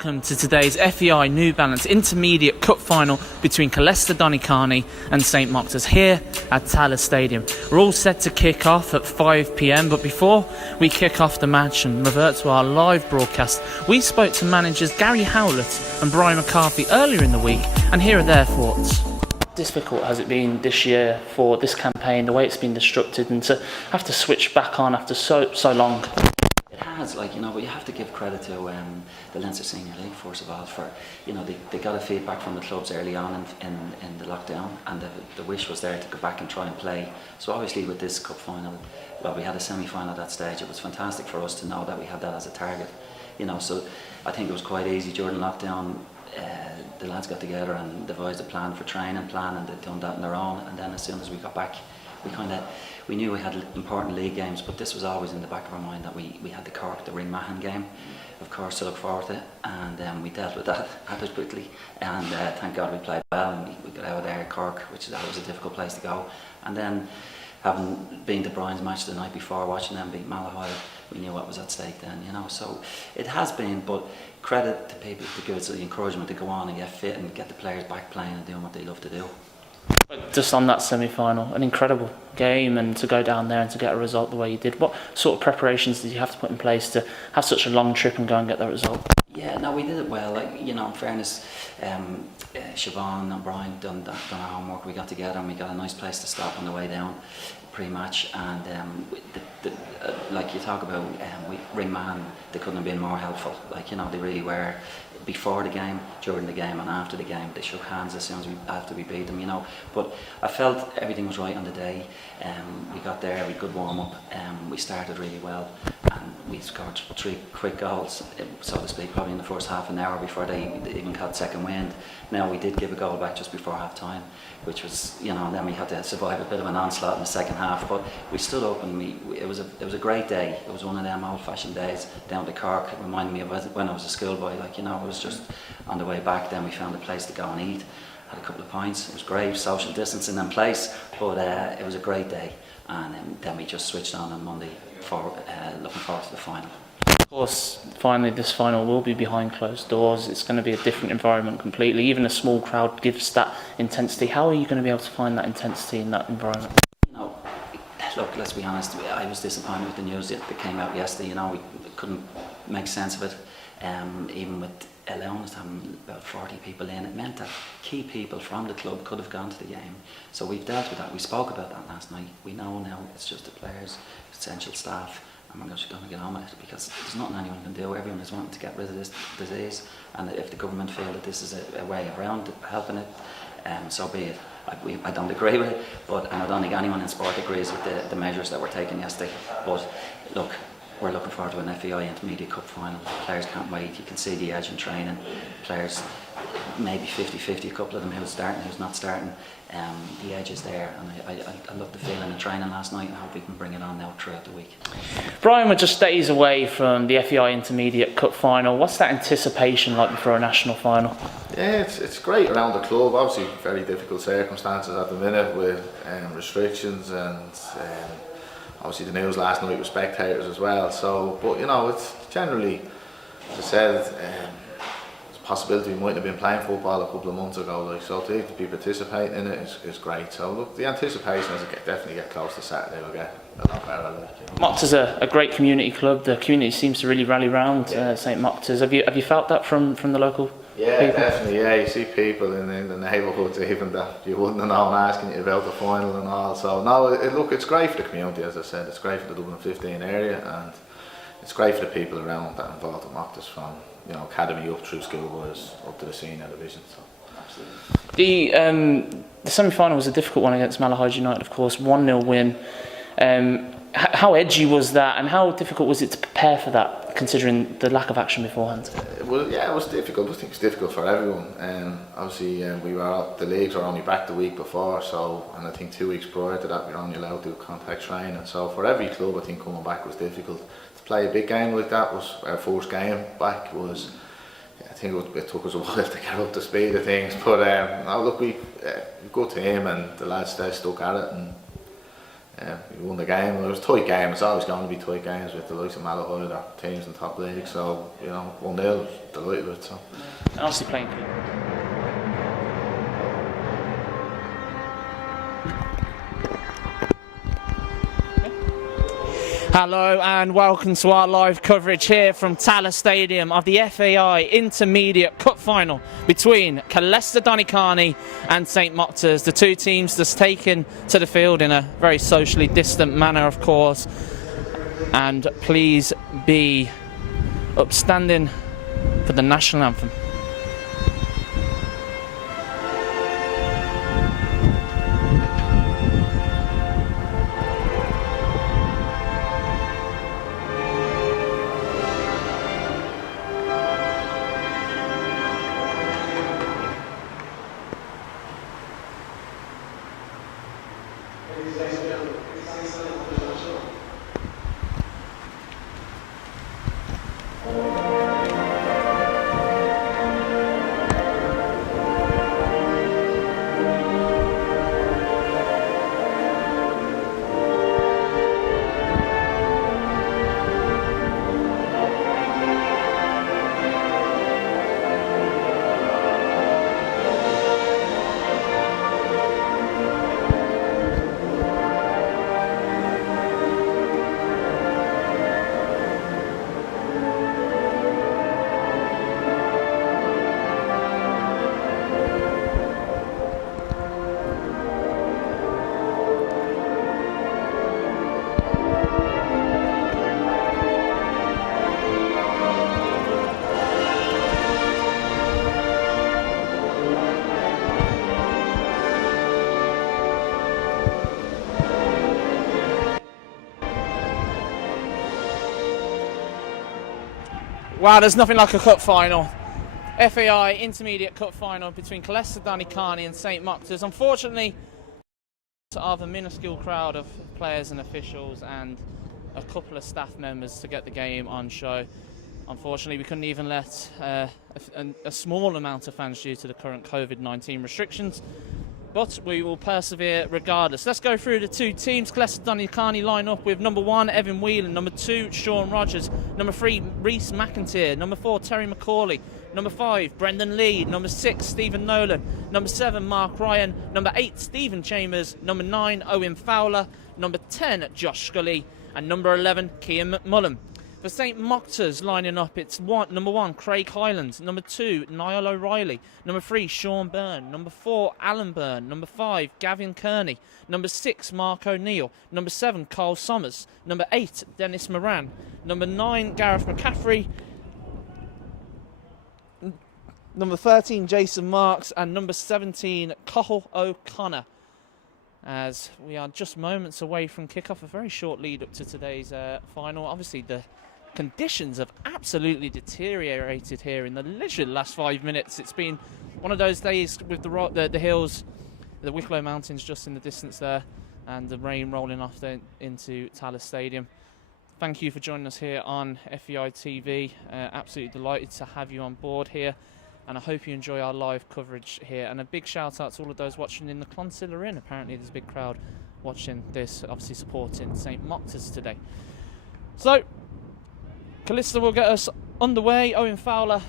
Welcome to today's FAI New Balance Intermediate Cup Final between Killester Donnycarney and St Mochtas here at Taylor Stadium. We're all set to kick off at 5 p.m, but before we kick off the match and revert to our live broadcast, we spoke to managers Gary Howlett and Brian McCarthy earlier in the week, and here are their thoughts. Difficult has it been this year for this campaign, the way it's been constructed, and to have to switch back on after so long? It has, but you have to give credit to the Leinster Senior League, first of all, for, they got a feedback from the clubs early on in the lockdown, and the wish was there to go back and try and play. So obviously with this cup final, well, we had a semi-final at that stage. It was fantastic for us to know that we had that as a target, so I think it was quite easy during lockdown. The lads got together and devised a plan for training plan, and they'd done that on their own, and then as soon as we got back, we knew we had important league games, but this was always in the back of our mind that we had the Cork, the Ringmahon game, of course, to look forward to, and we dealt with that adequately, and thank God we played well, and we got out of there at Cork, which is always a difficult place to go, and then having been to Brian's match the night before, watching them beat Malahide, we knew what was at stake then, so it has been, but credit to people to give us the encouragement to go on and get fit and get the players back playing and doing what they love to do. Just on that semi-final, an incredible game, and to go down there and to get a result the way you did, what sort of preparations did you have to put in place to have such a long trip and go and get that result? Yeah, no, we did it well. In fairness, Siobhan and Brian done our homework. We got together and we got a nice place to stop on the way down pre-match, and like you talk about Ringmahon, they couldn't have been more helpful. They really were. Before the game, during the game, and after the game, they shook hands as soon as after we beat them, But I felt everything was right on the day. We got there, we had good warm up. We started really well, and we scored 3 quick goals, so to speak, probably in the first half an hour before they even got second wind. Now we did give a goal back just before half time, which was, and then we had to survive a bit of an onslaught in the second half. But we stood up, and it was a great day. It was one of them old-fashioned days down to Cork. It reminded me of when I was a schoolboy. It was just on the way back. Then we found a place to go and eat. Had a couple of pints. It was great, social distancing in place, but it was a great day. And then we just switched on Monday, looking forward to the final. Of course, finally this final will be behind closed doors. It's going to be a different environment completely. Even a small crowd gives that intensity. How are you going to be able to find that intensity in that environment? Look, let's be honest, I was disappointed with the news that came out yesterday. We couldn't make sense of it. Even with allowing us to have about 40 people in, it meant that key people from the club could have gone to the game. So we've dealt with that. We spoke about that last night. We know now it's just the players, essential staff, and we're just going to get on with it, because there's nothing anyone can do. Everyone is wanting to get rid of this disease, and if the government feel that this is a way around helping it, so be it. I don't agree with it, and I don't think anyone in sport agrees with the measures that were taken yesterday. But look, we're looking forward to an FAI Intermediate Cup final. Players can't wait. You can see the edge in training. Players, maybe 50-50, a couple of them who's starting, who's not starting. The edge is there, and I love the feeling in training last night, and I hope we can bring it on now throughout the week. Brian, we're just days away from the FAI Intermediate Cup final. What's that anticipation like before a national final? Yeah, it's great around the club. Obviously, very difficult circumstances at the minute with restrictions, and obviously the news last night with spectators as well. So, but it's generally, as I said, there's a possibility we might have been playing football a couple of months ago. So to be participating in it is great. So look, the anticipation as it definitely get close to Saturday will get a lot better. Mochta's a great community club. The community seems to really rally round St Mochtas. Have you felt that from the local? Yeah, people? Definitely. Yeah, you see people in the neighbourhoods even that you wouldn't have known asking you about the final and all. So no, look, it's great for the community, as I said. It's great for the Dublin 15 area, and it's great for the people around that involved in Mochtas, from academy up through schoolboys up to the senior division. So absolutely. The semi-final was a difficult one against Malahide United, of course. 1-0 win. How edgy was that, and how difficult was it to prepare for that, considering the lack of action beforehand? It was difficult. I think it's difficult for everyone. Obviously, the leagues were only back the week before, and I think 2 weeks prior to that we were only allowed to do contact training. So for every club, I think coming back was difficult. To play a big game like that was our first game back. I think it took us a while to get up to speed of things. But no, look, we good team, and the lads they stuck at it, and We won the game. It was a tight game. It's always going to be tight games with the likes of Malahide, or teams in top league. So, you know, 1-0, delighted with it. So. And obviously playing. Hello and welcome to our live coverage here from Tallaght Stadium of the FAI Intermediate Cup Final between Killester Donnycarney and St Mochtas. The two teams just taken to the field in a very socially distant manner, of course. And please be upstanding for the national anthem. Wow, there's nothing like a cup final. FAI Intermediate Cup Final between Killester Donnycarney and St Mochtas. Unfortunately, of a minuscule crowd of players and officials and a couple of staff members to get the game on show. Unfortunately, we couldn't even let a small amount of fans due to the current COVID-19 restrictions. But we will persevere regardless. Let's go through the two teams. Killester Donnycarney line up with number 1, Evan Whelan, number 2, Sean Rogers, number 3, Reese McIntyre, number 4, Terry McCauley, number 5, Brendan Lee, number 6, Stephen Nolan, number 7, Mark Ryan, number 8, Stephen Chambers, number 9, Owen Fowler, number 10, Josh Scully, and number 11, Cian McMullen. For St Mochtas lining up, it's number 1, Craig Hyland, number 2, Niall O'Reilly, number 3, Sean Byrne, number 4, Alan Byrne, number 5, Gavin Kearney, number 6, Mark O'Neill, number 7, Carl Sommers, number 8, Dennis Moran, number 9, Gareth McCaffrey, number 13, Jason Marks, and number 17, Cathal O'Connor. As we are just moments away from kickoff, a very short lead up to today's final. Obviously, the conditions have absolutely deteriorated here in the literally last 5 minutes. It's been one of those days with the hills, the Wicklow Mountains just in the distance there, and the rain rolling off into Tallaght Stadium. Thank you for joining us here on FAI TV. Absolutely delighted to have you on board here, and I hope you enjoy our live coverage here. And a big shout out to all of those watching in the Clonsilla Inn. Apparently there's a big crowd watching this, obviously supporting St Mochtas today. So Killester will get us underway. Owen Fowler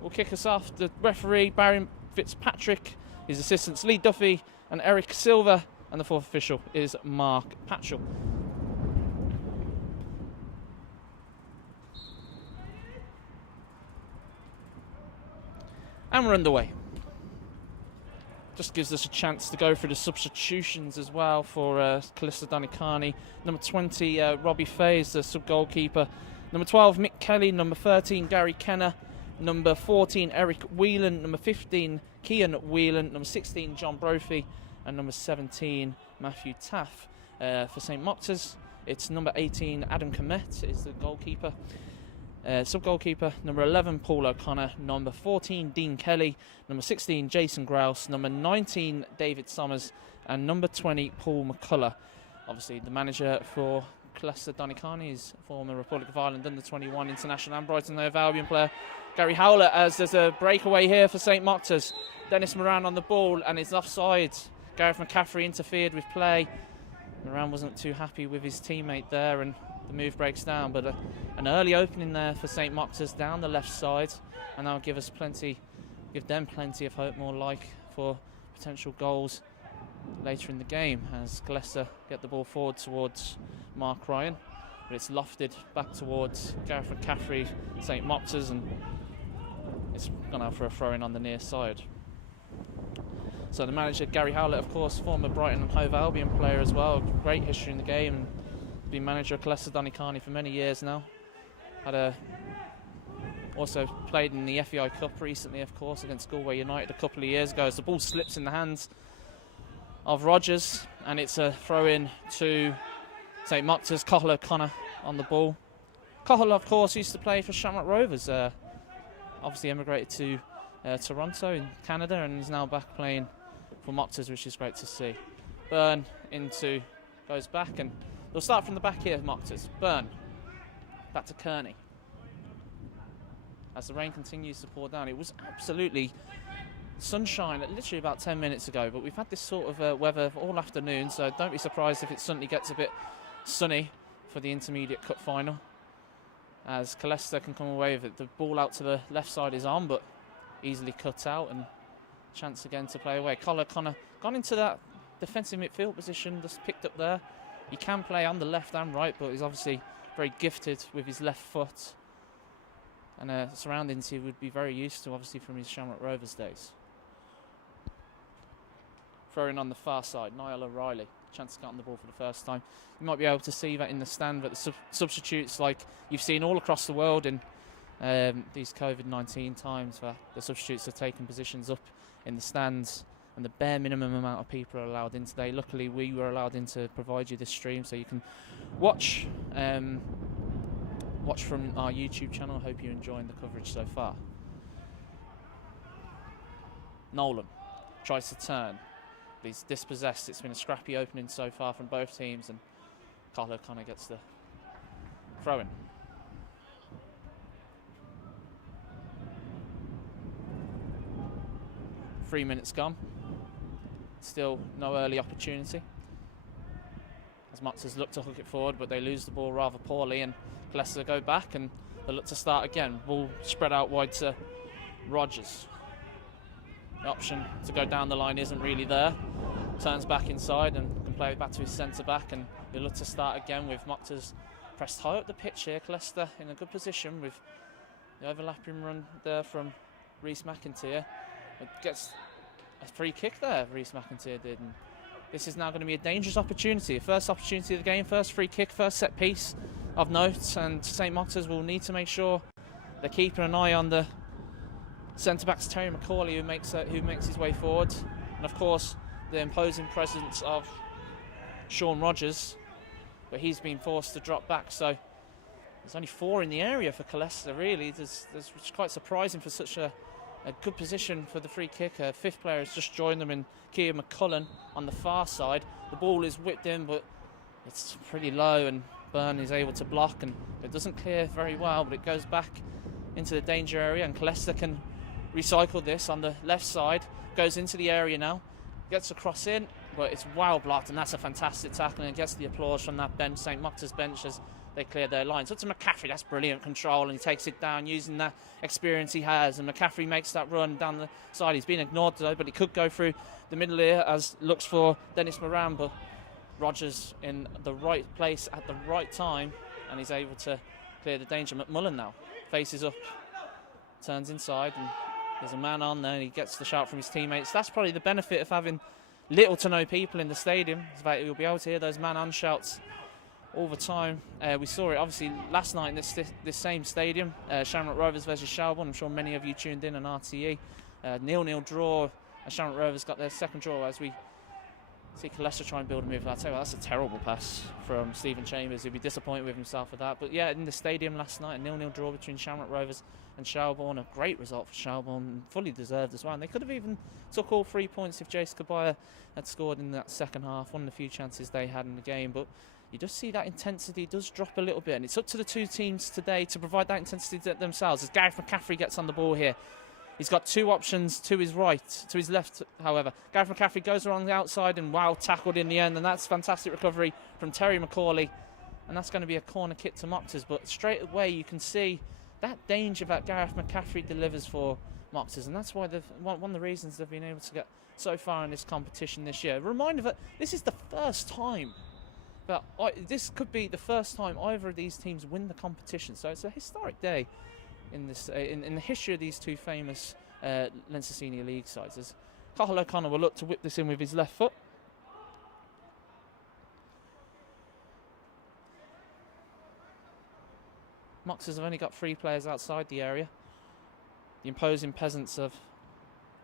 will kick us off. The referee, Barry Fitzpatrick, his assistants, Lee Duffy and Eric Silver, and the fourth official is Mark Patchell. And we're underway. Just gives us a chance to go through the substitutions as well for Killester Donnycarney. Number 20, Robbie Fay is the sub-goalkeeper. Number 12, Mick Kelly. Number 13, Gary Kenner. Number 14, Eric Whelan. Number 15, Cian Whelan. Number 16, John Brophy. And number 17, Matthew Taff. For St Mochtas, it's number 18, Adam Comet is the goalkeeper. Sub-goalkeeper, number 11, Paul O'Connor, number 14, Dean Kelly, number 16, Jason Grouse, number 19, David Sommers, and number 20, Paul McCullough. Obviously, the manager for Killester Donnycarney is former Republic of Ireland under-21 international and Brighton Hove Albion player Gary Howler, as there's a breakaway here for St Mochtas. Dennis Moran on the ball and it's offside. Gareth McCaffrey interfered with play. Moran wasn't too happy with his teammate there, and the move breaks down. But an early opening there for St Mochtas down the left side, and that'll give them plenty of hope, more like, for potential goals later in the game as Killester get the ball forward towards Mark Ryan, but it's lofted back towards Gareth McCaffrey, St Mochtas, and it's gone out for a throw-in on the near side. So the manager, Gary Howlett, of course, former Brighton and Hove Albion player as well, great history in the game, and been manager of Killester Donnycarney for many years now. Also played in the FAI Cup recently, of course, against Galway United a couple of years ago, as the ball slips in the hands of Rogers, and it's a throw-in to St Mochtas. Cathal O'Connor on the ball. Cathal, of course, used to play for Shamrock Rovers, obviously emigrated to Toronto in Canada, and is now back playing for Mochtas, which is great to see. Byrne goes back, and they'll start from the back here, Mochtas. Byrne, back to Kearney. As the rain continues to pour down, it was absolutely sunshine literally about 10 minutes ago, but we've had this sort of weather all afternoon, so don't be surprised if it suddenly gets a bit sunny for the Intermediate Cup final, as Killester can come away with it. The ball out to the left side is on, but easily cut out, and chance again to play away. Cathal O'Connor gone into that defensive midfield position, just picked up there. He can play on the left and right, but he's obviously very gifted with his left foot, and surroundings he would be very used to, obviously, from his Shamrock Rovers days. Throwing on the far side, Niall O'Reilly, chance to get on the ball for the first time. You might be able to see that in the stand, but the substitutes, like you've seen all across the world in these COVID-19 times, where the substitutes are taking positions up in the stands, and the bare minimum amount of people are allowed in today. Luckily, we were allowed in to provide you this stream, so you can watch from our YouTube channel. I hope you're enjoying the coverage so far. Nolan tries to turn, but he's dispossessed. It's been a scrappy opening so far from both teams, and Cathal O'Connor gets the throw-in. Three minutes gone. Still no early opportunity, as Mochtas look to hook it forward, but they lose the ball rather poorly, and Killester go back and they look to start again. Ball spread out wide to Rogers. The option to go down the line isn't really there. Turns back inside and can play it back to his centre back, and they look to start again with Mochtas pressed high up the pitch here. Killester in a good position with the overlapping run there from Rhys McIntyre. It gets a free kick there, Rhys McIntyre did, and this is now going to be a dangerous opportunity. First opportunity of the game, first free kick, first set piece of note, and St Mochtas will need to make sure they're keeping an eye on the centre-backs, Terry McCauley, who makes his way forward, and of course the imposing presence of Sean Rogers, but he's been forced to drop back, so there's only four in the area for Killester, really. It's quite surprising for such a good position for the free kick. A fifth player has just joined them in Keir McCullen on the far side. The ball is whipped in, but it's pretty low, and Byrne is able to block, and it doesn't clear very well, but it goes back into the danger area, and Killester can recycle this on the left side. Goes into the area now, gets a cross in, but it's well blocked, and that's a fantastic tackle, and gets the applause from that bench, St Mochtas bench, as they clear their lines. So to McCaffrey, that's brilliant control, and he takes it down using that experience he has, and McCaffrey makes that run down the side. He's been ignored though, but he could go through the middle here as looks for Dennis Moran, but Rogers in the right place at the right time, and he's able to clear the danger. McMullen now faces up, turns inside, and there's a man on there, and he gets the shout from his teammates. That's probably the benefit of having little to no people in the stadium, is that you'll be able to hear those man-on shouts all the time. We saw it obviously last night in this same stadium, Shamrock Rovers versus Shelbourne. I'm sure many of you tuned in on RTE. 0-0 draw, Shamrock Rovers got their second draw, as we see Killester try and build a move. I'll tell you what, that's a terrible pass from Stephen Chambers. He'll be disappointed with himself for that. But yeah, in the stadium last night, a 0-0 draw between Shamrock Rovers and Shelbourne. A great result for Shelbourne, fully deserved as well. And they could have even took all 3 points if Jace Kabaya had scored in that second half. One of the few chances they had in the game. But you just see that intensity does drop a little bit. And it's up to the two teams today to provide that intensity themselves. As Gareth McCaffrey gets on the ball here. He's got two options to his right, to his left, however. Gareth McCaffrey goes around the outside and, wow, tackled in the end. And that's fantastic recovery from Terry McCauley. And that's going to be a corner kick to Mochtas. But straight away you can see that danger that Gareth McCaffrey delivers for Mochtas. And that's why one of the reasons they've been able to get so far in this competition this year. A reminder that this is the first time. But this could be the first time either of these teams win the competition. So it's a historic day in this in the history of these two famous Leinster Senior League sides. As Cathal O'Connor will look to whip this in with his left foot. Mochtas have only got 3 players outside the area. The imposing presence of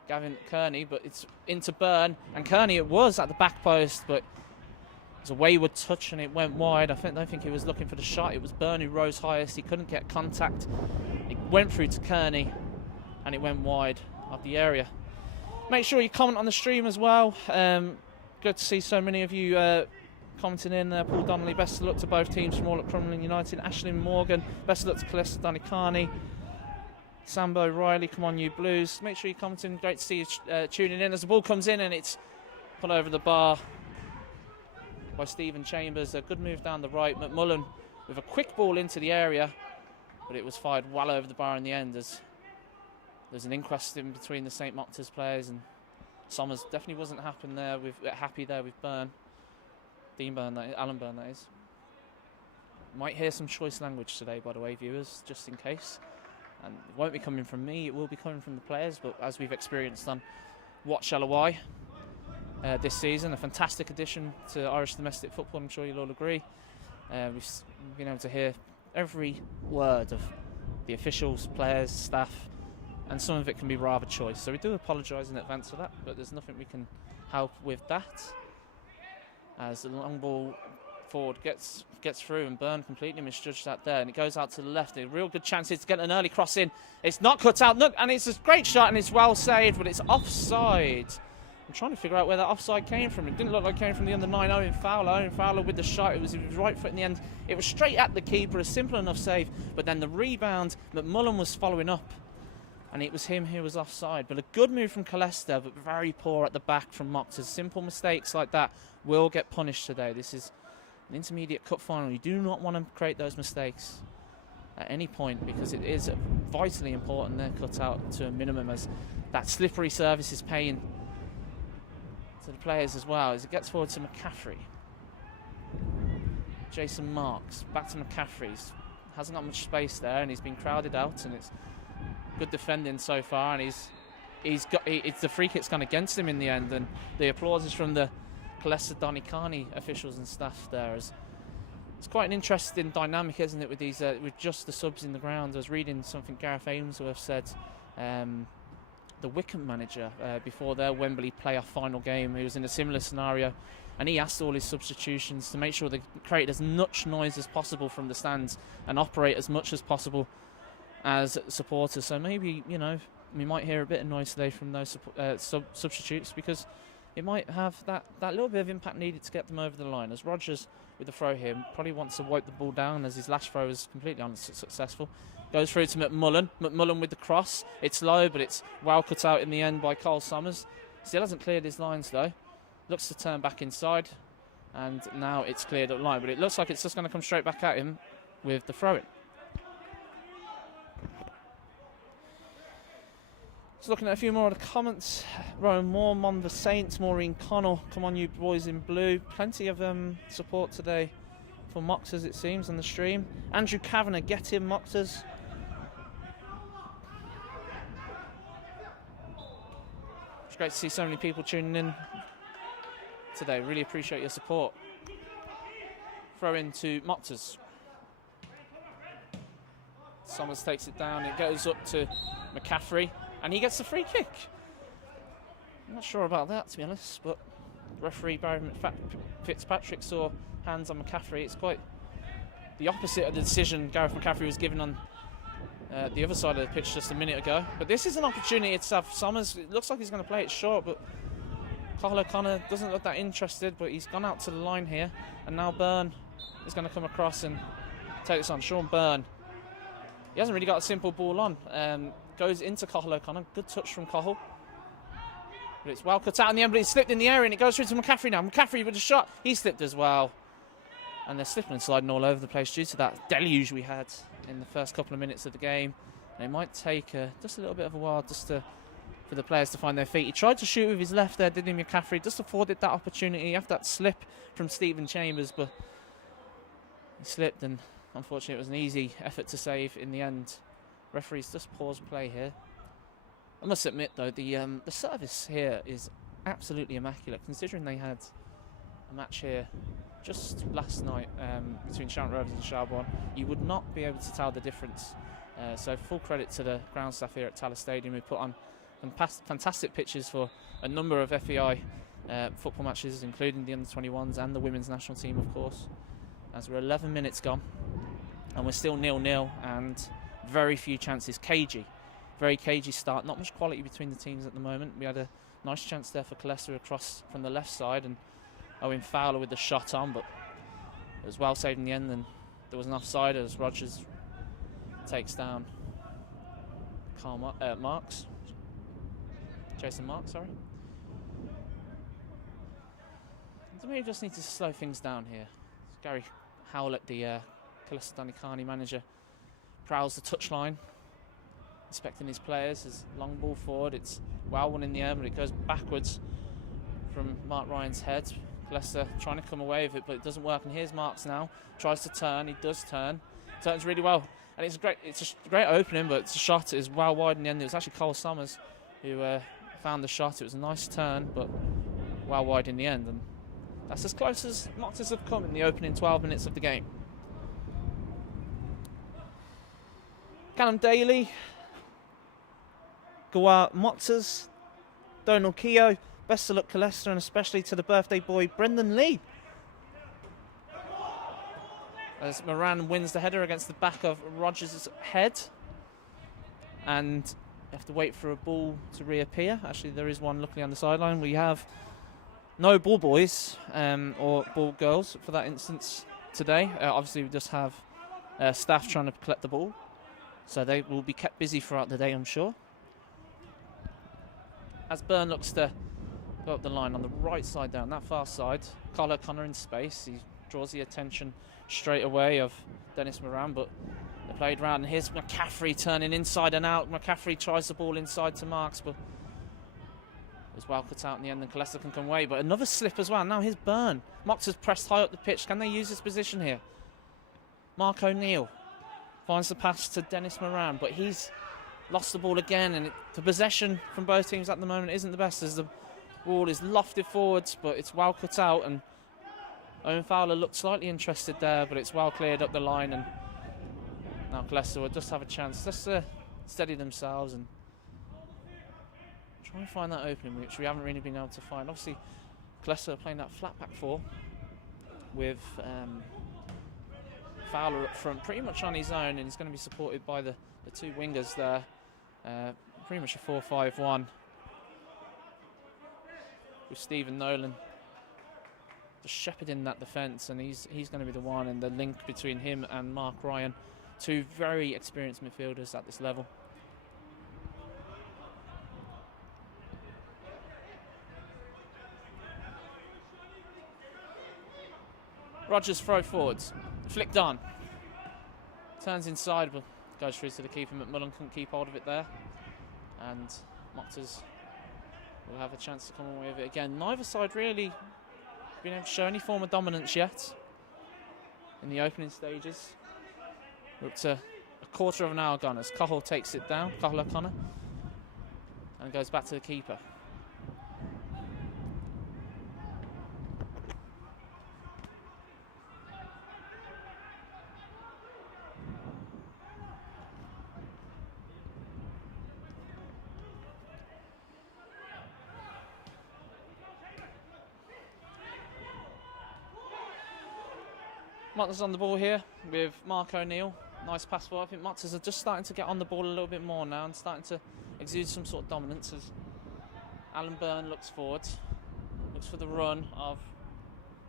Gavin Kearney, but it's into Byrne. And Kearney, it was at the back post, but it was a wayward touch and it went wide. I don't think he was looking for the shot. It was Byrne who rose highest. He couldn't get contact. It went through to Kearney and it went wide of the area. Make sure you comment on the stream as well. Good to see so many of you commenting in. Paul Donnelly, best of luck to both teams from all at Crumlin United. Ashley Morgan, best of luck to Killester Donnycarney. Sambo Riley, come on you Blues. Make sure you're commenting. Great to see you tuning in as the ball comes in and it's put over the bar by Stephen Chambers. A good move down the right. McMullen with a quick ball into the area, but it was fired well over the bar in the end as there's an inquest in between the St Mochtas players, and Somers definitely wasn't happy there with Byrne. Dean Byrne, Alan Byrne, that is. Might hear some choice language today, by the way, viewers, just in case. And it won't be coming from me, it will be coming from the players, but as we've experienced on Watch LOI this season, a fantastic addition to Irish domestic football, I'm sure you'll all agree. We've been able to hear every word of the officials, players, staff, and some of it can be rather choice. So we do apologise in advance for that, but there's nothing we can help with that. As the long ball forward gets through and Byrne completely misjudged that there, and it goes out to the left. A real good chance to get an early cross in. It's not cut out, look, and it's a great shot and it's well saved, but it's offside. I'm trying to figure out where that offside came from. It didn't look like it came from the under 9 Owen Fowler. Owen Fowler with the shot, it was his right foot in the end. It was straight at the keeper, a simple enough save, but then the rebound, McMullen was following up, and it was him who was offside. But a good move from Killester, but very poor at the back from Mochtas. Simple mistakes like that will get punished today. This is an intermediate cup final. You do not want to create those mistakes at any point, because it is vitally important they're cut out to a minimum, as that slippery service is paying to the players as well. As it gets forward to McCaffrey. Jason Marks, back to McCaffrey. Hasn't got much space there and he's been crowded out, and it's good defending so far, and it's the free kick's gone against him in the end, and the applause is from the Killester Donnycarney officials and staff there. It's quite an interesting dynamic, isn't it, with these with just the subs in the ground. I was reading something Gareth Ainsworth said, the Wycombe manager, before their Wembley playoff final game. He was in a similar scenario, and he asked all his substitutions to make sure they create as much noise as possible from the stands and operate as much as possible as supporters. So maybe, we might hear a bit of noise today from those substitutes, because it might have that little bit of impact needed to get them over the line. As Rogers, with the throw here, probably wants to wipe the ball down, as his last throw was completely unsuccessful. Goes through to McMullen. McMullen with the cross. It's low, but it's well cut out in the end by Cole Somers. Still hasn't cleared his lines though. Looks to turn back inside, and now it's cleared up line, but it looks like it's just going to come straight back at him with the throw-in. Just looking at a few more of the comments. Rowan Moore, Mon the Saints, Maureen Connell, come on you boys in blue. Plenty of support today for Mochtas, it seems, on the stream. Andrew Kavanagh, get him Mochtas. It's great to see so many people tuning in today. Really appreciate your support. Throw in to Mochtas. Somers takes it down. It goes up to McCaffrey, and he gets the free kick. I'm not sure about that, to be honest, but referee Barry Fitzpatrick saw hands on McCaffrey. It's quite the opposite of the decision Gareth McCaffrey was given on the other side of the pitch just a minute ago. But this is an opportunity to have Somers. It looks like he's going to play it short, but Cathal O'Connor doesn't look that interested, but he's gone out to the line here, and now Byrne is going to come across and take this on. Sean Byrne he hasn't really got a simple ball on. Goes into Cathal O'Connor. Good touch from Cathal. But it's well cut out in the end, but it's slipped in the area and it goes through to McCaffrey now. McCaffrey with a shot. He slipped as well. And they're slipping and sliding all over the place due to that deluge we had in the first couple of minutes of the game. And it might take just a little bit of a while for the players to find their feet. He tried to shoot with his left there, didn't he, McCaffrey? Just afforded that opportunity after that slip from Stephen Chambers, but he slipped and unfortunately it was an easy effort to save in the end. Referees just pause play here. I must admit though, the service here is absolutely immaculate, considering they had a match here just last night between Shamrock Rovers and Charbonne. You would not be able to tell the difference. So full credit to the ground staff here at Tallaght Stadium, who put on fantastic pitches for a number of FAI football matches, including the under-21s and the women's national team, of course. As we're 11 minutes gone and we're still 0-0 and very few chances. Very cagey start. Not much quality between the teams at the moment. We had a nice chance there for Killester across from the left side, and Owen Fowler with the shot on, but it was well saved in the end, and there was an offside as Rogers takes down Jason Marks, sorry. I think we just need to slow things down here. Gary Howlett, the Killester Donnycarney manager, prowls the touchline, inspecting his players. His long ball forward, it's well won in the air, but it goes backwards from Mark Ryan's head. Killester trying to come away with it, but it doesn't work. And here's Marks now, tries to turn. He does turn, turns really well, and it's a great opening, but the shot is well wide in the end. It was actually Cole Summers who found the shot. It was a nice turn, but well wide in the end, and that's as close as Mochtas have come in the opening 12 minutes of the game. Callum Daly, Gawar Mochtas, Donald Keogh, best of luck Killester, and especially to the birthday boy Brendan Lee. As Moran wins the header against the back of Rogers' head, and you have to wait for a ball to reappear. Actually, there is one luckily on the sideline. We have no ball boys or ball girls for that instance today. Obviously, we just have staff trying to collect the ball, so they will be kept busy throughout the day, I'm sure. As Byrne looks to go up the line on the right side down that far side, Cathal O'Connor in space. He draws the attention straight away of Dennis Moran, but they played round, and here's McCaffrey turning inside and out. McCaffrey tries the ball inside to Marks, but it was well cut out in the end, and Killester can come away. But another slip as well. Now here's Byrne. Mox has pressed high up the pitch. Can they use this position here? Mark O'Neill finds the pass to Dennis Moran, but he's lost the ball again, and the possession from both teams at the moment isn't the best, as the ball is lofted forwards, but it's well cut out, and Owen Fowler looked slightly interested there, but it's well cleared up the line, and now Killester will just have a chance just to steady themselves and try and find that opening, which we haven't really been able to find. Obviously, Killester are playing that flat back four with Fowler up front pretty much on his own, and he's going to be supported by the two wingers there. Pretty much a 4-5-1 with Stephen Nolan just shepherding that defence, and he's going to be the one, and the link between him and Mark Ryan, two very experienced midfielders at this level. Rogers throw forwards, flicked on, turns inside, but goes through to the keeper. McMullen couldn't keep hold of it there, and Mochtas will have a chance to come away with it again. Neither side really been able to show any form of dominance yet in the opening stages. We're up to a quarter of an hour gone as Cathal takes it down, Cathal O'Connor, and goes back to the keeper. Mochtas on the ball here with Mark O'Neill. Nice pass forward. I think Mochtas are just starting to get on the ball a little bit more now and starting to exude some sort of dominance as Alan Byrne looks forward. Looks for the run of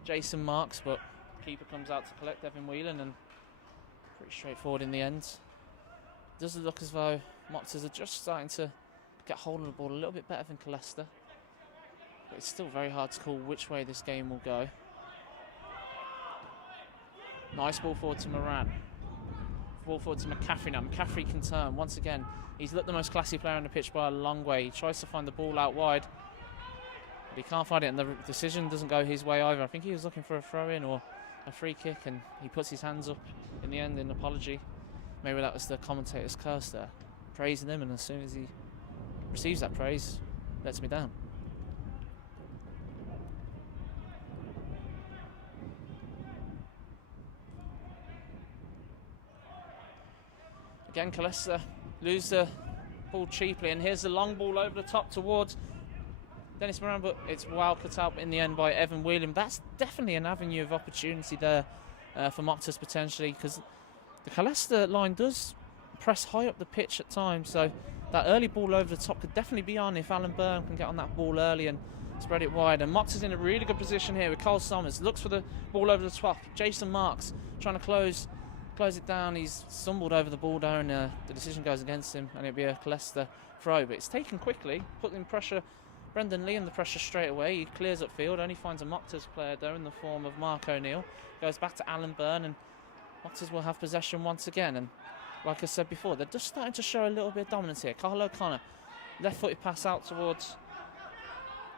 Jason Marks, but the keeper comes out to collect Evan Whelan, and pretty straightforward in the end. does it look as though Mochtas are just starting to get hold of the ball a little bit better than Killester. But it's still very hard to call which way this game will go. Nice ball forward to Moran. Ball forward to McCaffrey now. McCaffrey can turn. Once again, he's looked the most classy player on the pitch by a long way. He tries to find the ball out wide, but he can't find it, and the decision doesn't go his way either. I think he was looking for a throw-in or a free kick, and he puts his hands up in the end in apology. Maybe that was the commentator's curse there, praising him, and as soon as he receives that praise, lets me down. Again, Killester lose the ball cheaply, and here's the long ball over the top towards Dennis Moran, but it's well cut out in the end by Evan Whelan. That's definitely an avenue of opportunity there for Mochtas potentially, because the Killester line does press high up the pitch at times, so that early ball over the top could definitely be on if Alan Byrne can get on that ball early and spread it wide. And Mochtas in a really good position here with Cole Summers, looks for the ball over the top. Jason Marks trying to close it down. He's stumbled over the ball there, and the decision goes against him, and it'll be a Killester throw, but it's taken quickly, putting pressure. Brendan Lee in the pressure straight away. He clears upfield, only finds a Mochtas player there in the form of Mark O'Neill. Goes back to Alan Byrne, and Mochtas will have possession once again. And like I said before, they're just starting to show a little bit of dominance here. Carl O'Connor, left-footed pass out towards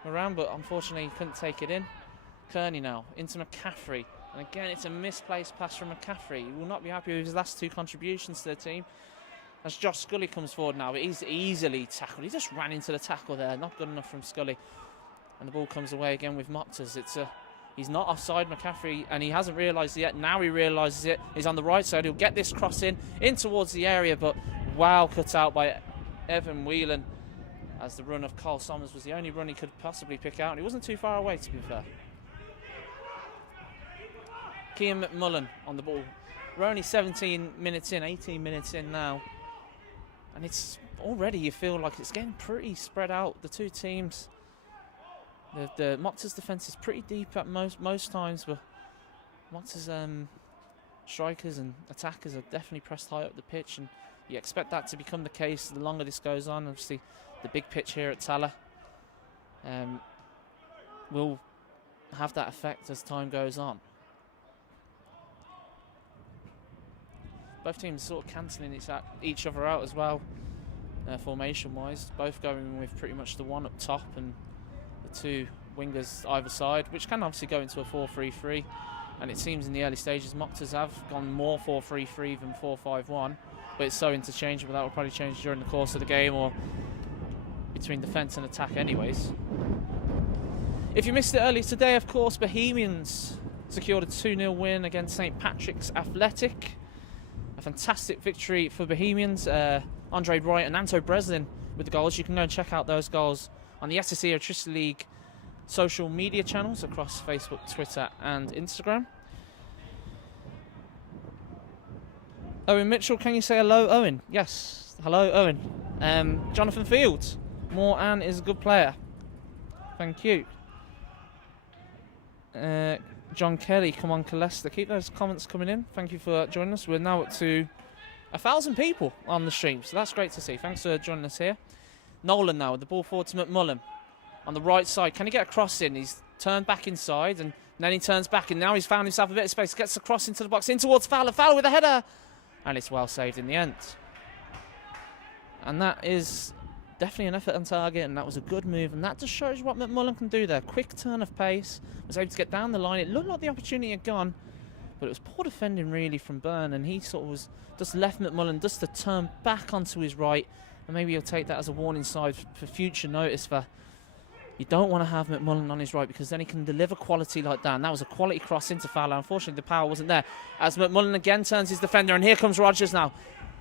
Moran, but unfortunately he couldn't take it in. Kearney now into McCaffrey, and again it's a misplaced pass from McCaffrey. He will not be happy with his last two contributions to the team, as Josh Scully comes forward now, but he's easily tackled. He just ran into the tackle there, not good enough from Scully, and the ball comes away again with Mochtas. He's not offside, McCaffrey, and he hasn't realised it yet. Now he realises it. He's on the right side. He'll get this cross in towards the area, but wow, cut out by Evan Whelan, as the run of Carl Summers was the only run he could possibly pick out, and he wasn't too far away, to be fair. Cian McMullen on the ball. We're only 17 minutes in, 18 minutes in now, and it's already, you feel like it's getting pretty spread out. The two teams, the Mochtas defence is pretty deep at most times, but Mochtas strikers and attackers are definitely pressed high up the pitch, and you expect that to become the case the longer this goes on. Obviously, the big pitch here at Tala will have that effect as time goes on. Both teams sort of cancelling each other out as well, formation-wise. Both going with pretty much the one up top and the two wingers either side, which can obviously go into a 4-3-3. And it seems in the early stages Mochtas have gone more 4-3-3 than 4-5-1, but it's so interchangeable that will probably change during the course of the game or between defence and attack anyways. If you missed it earlier today, of course, Bohemians secured a 2-0 win against St Patrick's Athletic. A fantastic victory for Bohemians. Andre Wright and Anto Breslin with the goals. You can go and check out those goals on the SSE Electricity League social media channels across Facebook, Twitter and Instagram. Owen Mitchell, can you say hello, Owen? Yes, hello, Owen. Jonathan Fields, Moran is a good player. Thank you. John Kelly, come on Killester, keep those comments coming in. Thank you for joining us. We're now up to 1,000 people on the stream, so that's great to see. Thanks for joining us here. Nolan now with the ball forward to McMullen on the right side. Can he get a cross in? He's turned back inside, and then he turns back, and now he's found himself a bit of space. Gets the cross into the box, in towards Fowler. Fowler with a header, and it's well saved in the end. And that is definitely an effort on target, and that was a good move, and that just shows what McMullen can do there. Quick turn of pace, was able to get down the line. It looked like the opportunity had gone, but it was poor defending really from Byrne, and he sort of was just left McMullen just to turn back onto his right, and maybe he'll take that as a warning sign for future notice for you don't want to have McMullen on his right, because then he can deliver quality like that, and that was a quality cross into Fowler. Unfortunately, the power wasn't there as McMullen again turns his defender, and here comes Rogers now.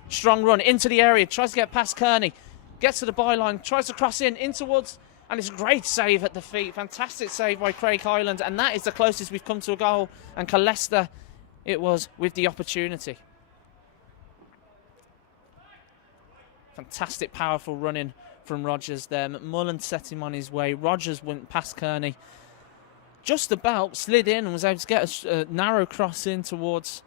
Strong run into the area, tries to get past Kearney. Gets to the byline, tries to cross in towards, and it's a great save at the feet. Fantastic save by Craig Hyland, and that is the closest we've come to a goal. And Killester, it was with the opportunity. Fantastic, powerful running from Rogers there. McMullen set him on his way. Rogers went past Kearney, just about slid in and was able to get a narrow cross in towards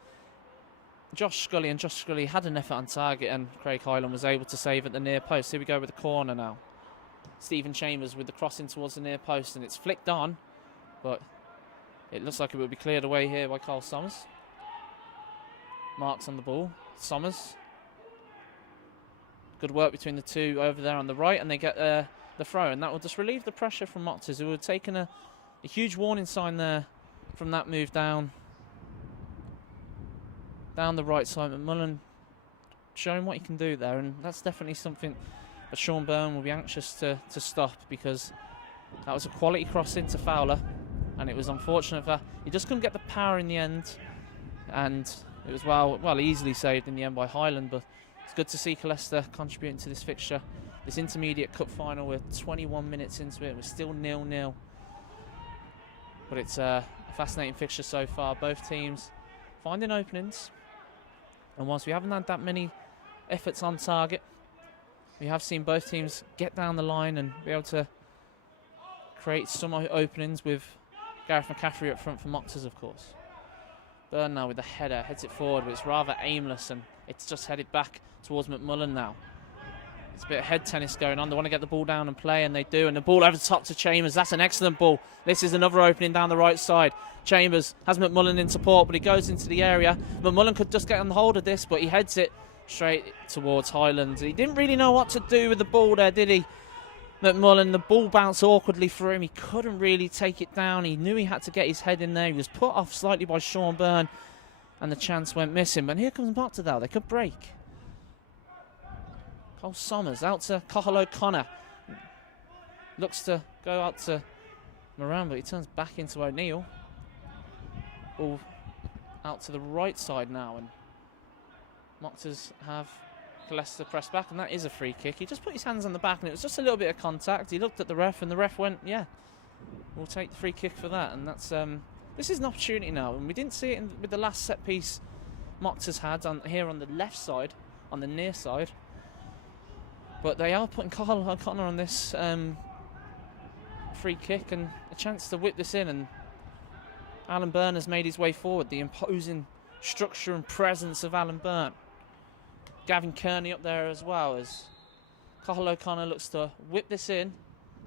Josh Scully, and Josh Scully had an effort on target, and Craig Hyland was able to save at the near post. Here we go with the corner now. Stephen Chambers with the crossing towards the near post, and it's flicked on, but it looks like it will be cleared away here by Cole Summers. Marks on the ball. Summers. Good work between the two over there on the right, and they get the throw, and that will just relieve the pressure from Mochtas, who had taken a huge warning sign there from that move down the right side. McMullen showing what he can do there, and that's definitely something that Sean Byrne will be anxious to stop, because that was a quality cross into Fowler, and it was unfortunate that he just couldn't get the power in the end, and it was well easily saved in the end by Hyland. But it's good to see Killester contributing to this fixture, this intermediate cup final. We're 21 minutes into it, we're still 0-0, but it's a fascinating fixture so far. Both teams finding openings, and whilst we haven't had that many efforts on target, we have seen both teams get down the line and be able to create some openings, with Gareth McCaffrey up front for Mochtas, of course. Byrne now with the header, heads it forward, but it's rather aimless, and it's just headed back towards McMullen now. It's a bit of head tennis going on. They want to get the ball down and play, and they do. And the ball over the top to Chambers. That's an excellent ball. This is another opening down the right side. Chambers has McMullen in support, but he goes into the area. McMullen could just get on hold of this, but he heads it straight towards Hyland. He didn't really know what to do with the ball there, did he? McMullen, the ball bounced awkwardly for him. He couldn't really take it down. He knew he had to get his head in there. He was put off slightly by Sean Byrne, and the chance went missing. But here comes Mochta now. They could break. Cole Summers out to Cathal O'Connor. Looks to go out to Moran, but he turns back into O'Neill. Ball out to the right side now, and Mochtas have Killester press back, and that is a free kick. He just put his hands on the back, and it was just a little bit of contact. He looked at the ref, and the ref went, yeah, we'll take the free kick for that. And that's this is an opportunity now, and we didn't see it with the last set piece Mochtas had here on the left side, on the near side. But they are putting Cathal O'Connor on this free kick, and a chance to whip this in, and Alan Byrne has made his way forward. The imposing structure and presence of Alan Byrne. Gavin Kearney up there as well, as Cathal O'Connor looks to whip this in.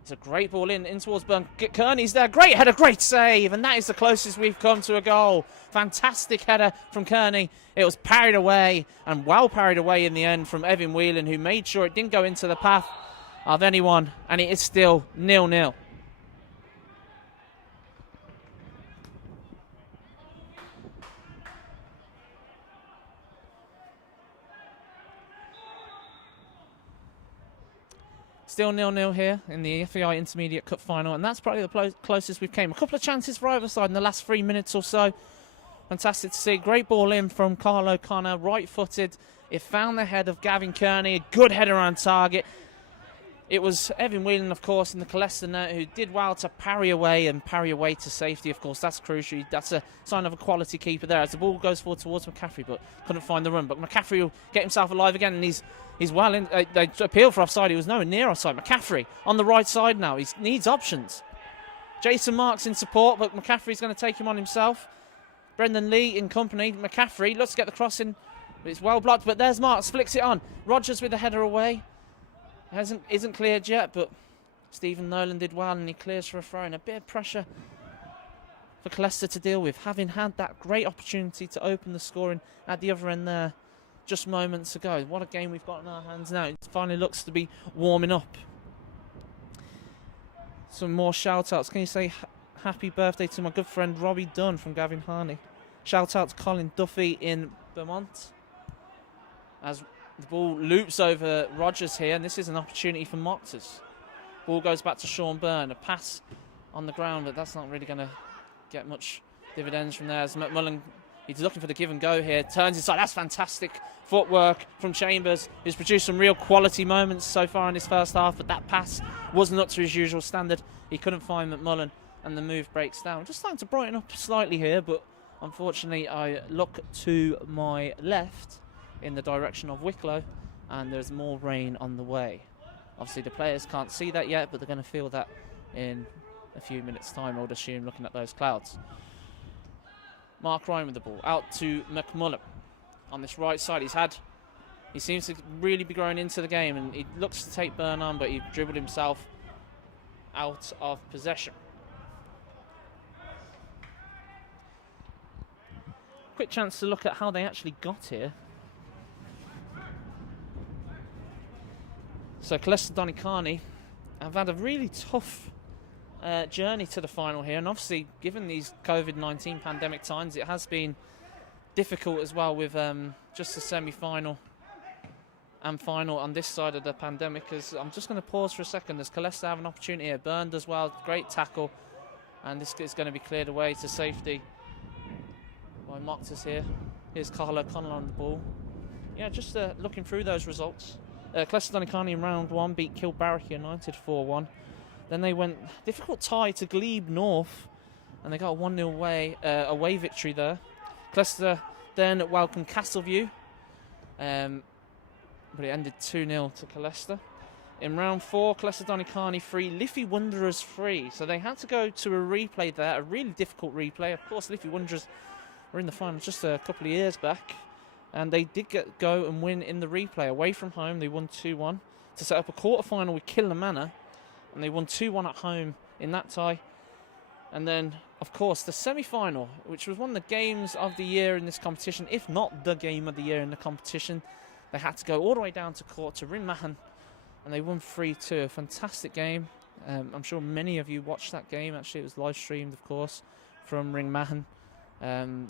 It's a great ball in towards Byrne. Kearney's there, great header, great save, and that is the closest we've come to a goal. Fantastic header from Kearney. It was parried away, and well parried away in the end from Evan Whelan, who made sure it didn't go into the path of anyone, and it is still 0-0. Still 0-0 here in the FAI Intermediate Cup Final, and that's probably the closest we've came. A couple of chances for either side in the last 3 minutes or so. Fantastic to see. Great ball in from Cathal O'Connor, right-footed. It found the head of Gavin Kearney, a good header on target. It was Evan Whelan, of course, in the Killester net, who did well to parry away to safety. Of course, that's crucial. That's a sign of a quality keeper there as the ball goes forward towards McCaffrey, but couldn't find the run. But McCaffrey will get himself alive again, and he's well in. They appealed for offside. He was nowhere near offside. McCaffrey on the right side now. He needs options. Jason Marks in support, but McCaffrey's going to take him on himself. Brendan Lee in company. McCaffrey looks to get the cross in. It's well blocked, but there's Marks. Flicks it on. Rogers with the header away. Isn't cleared yet, but Stephen Nolan did well, and he clears for a throw. And a bit of pressure for Killester to deal with, having had that great opportunity to open the scoring at the other end there just moments ago. What a game we've got in our hands now. It finally looks to be warming up. Some more shout-outs. Can you say happy birthday to my good friend Robbie Dunn from Gavin Harney? Shout-out to Colin Duffy in Vermont. As the ball loops over Rogers here, and this is an opportunity for Mochtas. Ball goes back to Sean Byrne. A pass on the ground, but that's not really going to get much dividends from there. As McMullen, he's looking for the give and go here. Turns inside. That's fantastic footwork from Chambers, who's produced some real quality moments so far in his first half, but that pass wasn't up to his usual standard. He couldn't find McMullen, and the move breaks down. Just starting to brighten up slightly here, but unfortunately I look to my left in the direction of Wicklow, and there's more rain on the way. Obviously the players can't see that yet, but they're going to feel that in a few minutes time, I would assume, looking at those clouds. Mark Ryan with the ball out to McMullen. on this right side. He seems to really be growing into the game, and he looks to take Byrne on, but he dribbled himself out of possession. Quick chance to look at how they actually got here. So Killester Donnycarney have had a really tough journey to the final here, and obviously given these COVID-19 pandemic times, it has been difficult as well with just the semi-final and final on this side of the pandemic. As I'm just going to pause for a second as Killester have an opportunity here. Byrne does well, great tackle, and this is going to be cleared away to safety by Mochtas here. Here's Carl O'Connell on the ball. Yeah, just looking through those results. Killester Donnycarney in round 1 beat Kilbarrack United 4-1. Then they went difficult tie to Glebe North, and they got a 1-0 away victory there. Killester then welcomed Castleview, but it ended 2-0 to Killester. In round 4, Killester Donnycarney 3, Liffey Wanderers 3. So they had to go to a replay there, a really difficult replay. Of course, Liffey Wanderers were in the final just a couple of years back, and they did go and win in the replay. Away from home, they won 2-1 to set up a quarter-final with Kilnamanagh, and they won 2-1 at home in that tie. And then, of course, the semi-final, which was one of the games of the year in this competition, if not the game of the year in the competition. They had to go all the way down to court to Ringmahon, and they won 3-2. A fantastic game. I'm sure many of you watched that game. Actually, it was live streamed, of course, from Ringmahon, and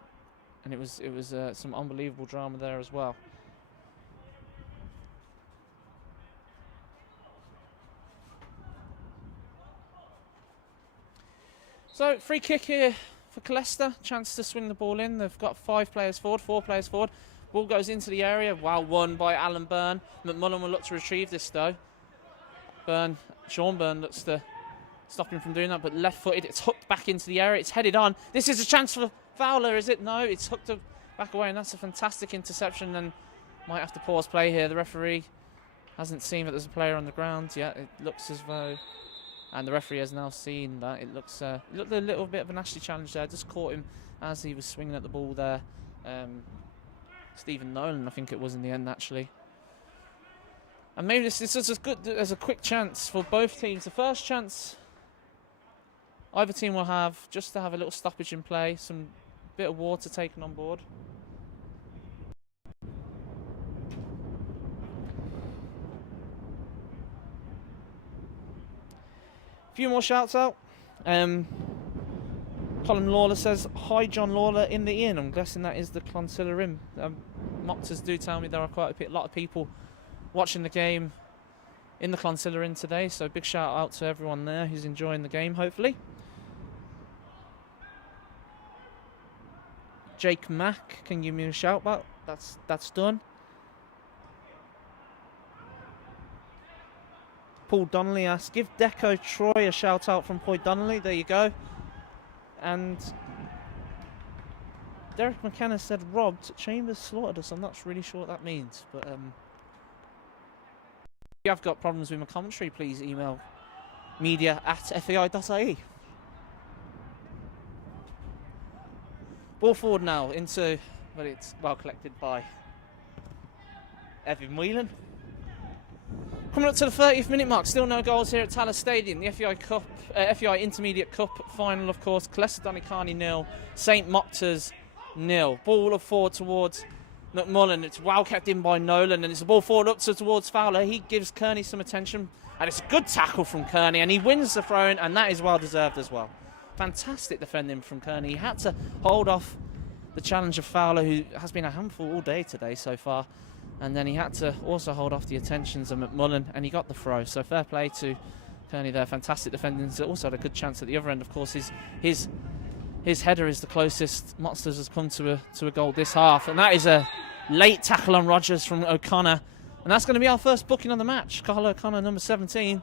it was some unbelievable drama there as well. So, free kick here for Killester. Chance to swing the ball in. They've got 4 players forward. Ball goes into the area. Well won by Alan Byrne. McMullen will look to retrieve this, though. Sean Byrne looks to stop him from doing that, but left-footed. It's hooked back into the area. It's headed on. This is a chance for Fowler, is it? No, it's hooked back away, and that's a fantastic interception, and might have to pause play here. The referee hasn't seen that there's a player on the ground yet. It looks as though... And the referee has now seen that. It looked a little bit of a nasty challenge there. Just caught him as he was swinging at the ball there. Stephen Nolan, I think it was in the end, actually. And maybe this is as good as a quick chance for both teams. The first chance either team will have just to have a little stoppage in play, some bit of water taken on board. Few more shouts out. Colin Lawler says, "Hi John Lawler in the inn." I'm guessing that is the Clonsilla Inn. Mochtas do tell me there are quite a lot of people watching the game in the Clonsilla Inn today, so big shout out to everyone there who's enjoying the game, hopefully. Jake Mack, can you give me a shout back? That's done. Paul Donnelly asks, "Give Deco Troy a shout out from Paul Donnelly." There you go. And Derek McKenna said, "Robbed, Chambers slaughtered us." I'm not really sure what that means, but if you have got problems with my commentary, please email media@fai.ie. Ball forward now into, but it's well collected by Evan Whelan. Coming up to the 30th minute mark, still no goals here at Tallaght Stadium. The FAI Intermediate Cup final, of course. Killester Donnycarney 0, St Mochtas 0. Ball forward towards McMullen. It's well kept in by Nolan, and it's a ball forward up towards Fowler. He gives Kearney some attention, and it's a good tackle from Kearney, and he wins the throw-in, and that is well deserved as well. Fantastic defending from Kearney. He had to hold off the challenge of Fowler, who has been a handful all day today so far. And then he had to also hold off the attentions of McMullen, and he got the throw. So fair play to Kearney there. Fantastic defending. He's also had a good chance at the other end. Of course, his header is the closest Mochtas has come to a goal this half. And that is a late tackle on Rogers from O'Connor. And that's going to be our first booking on the match. Carl O'Connor, number 17,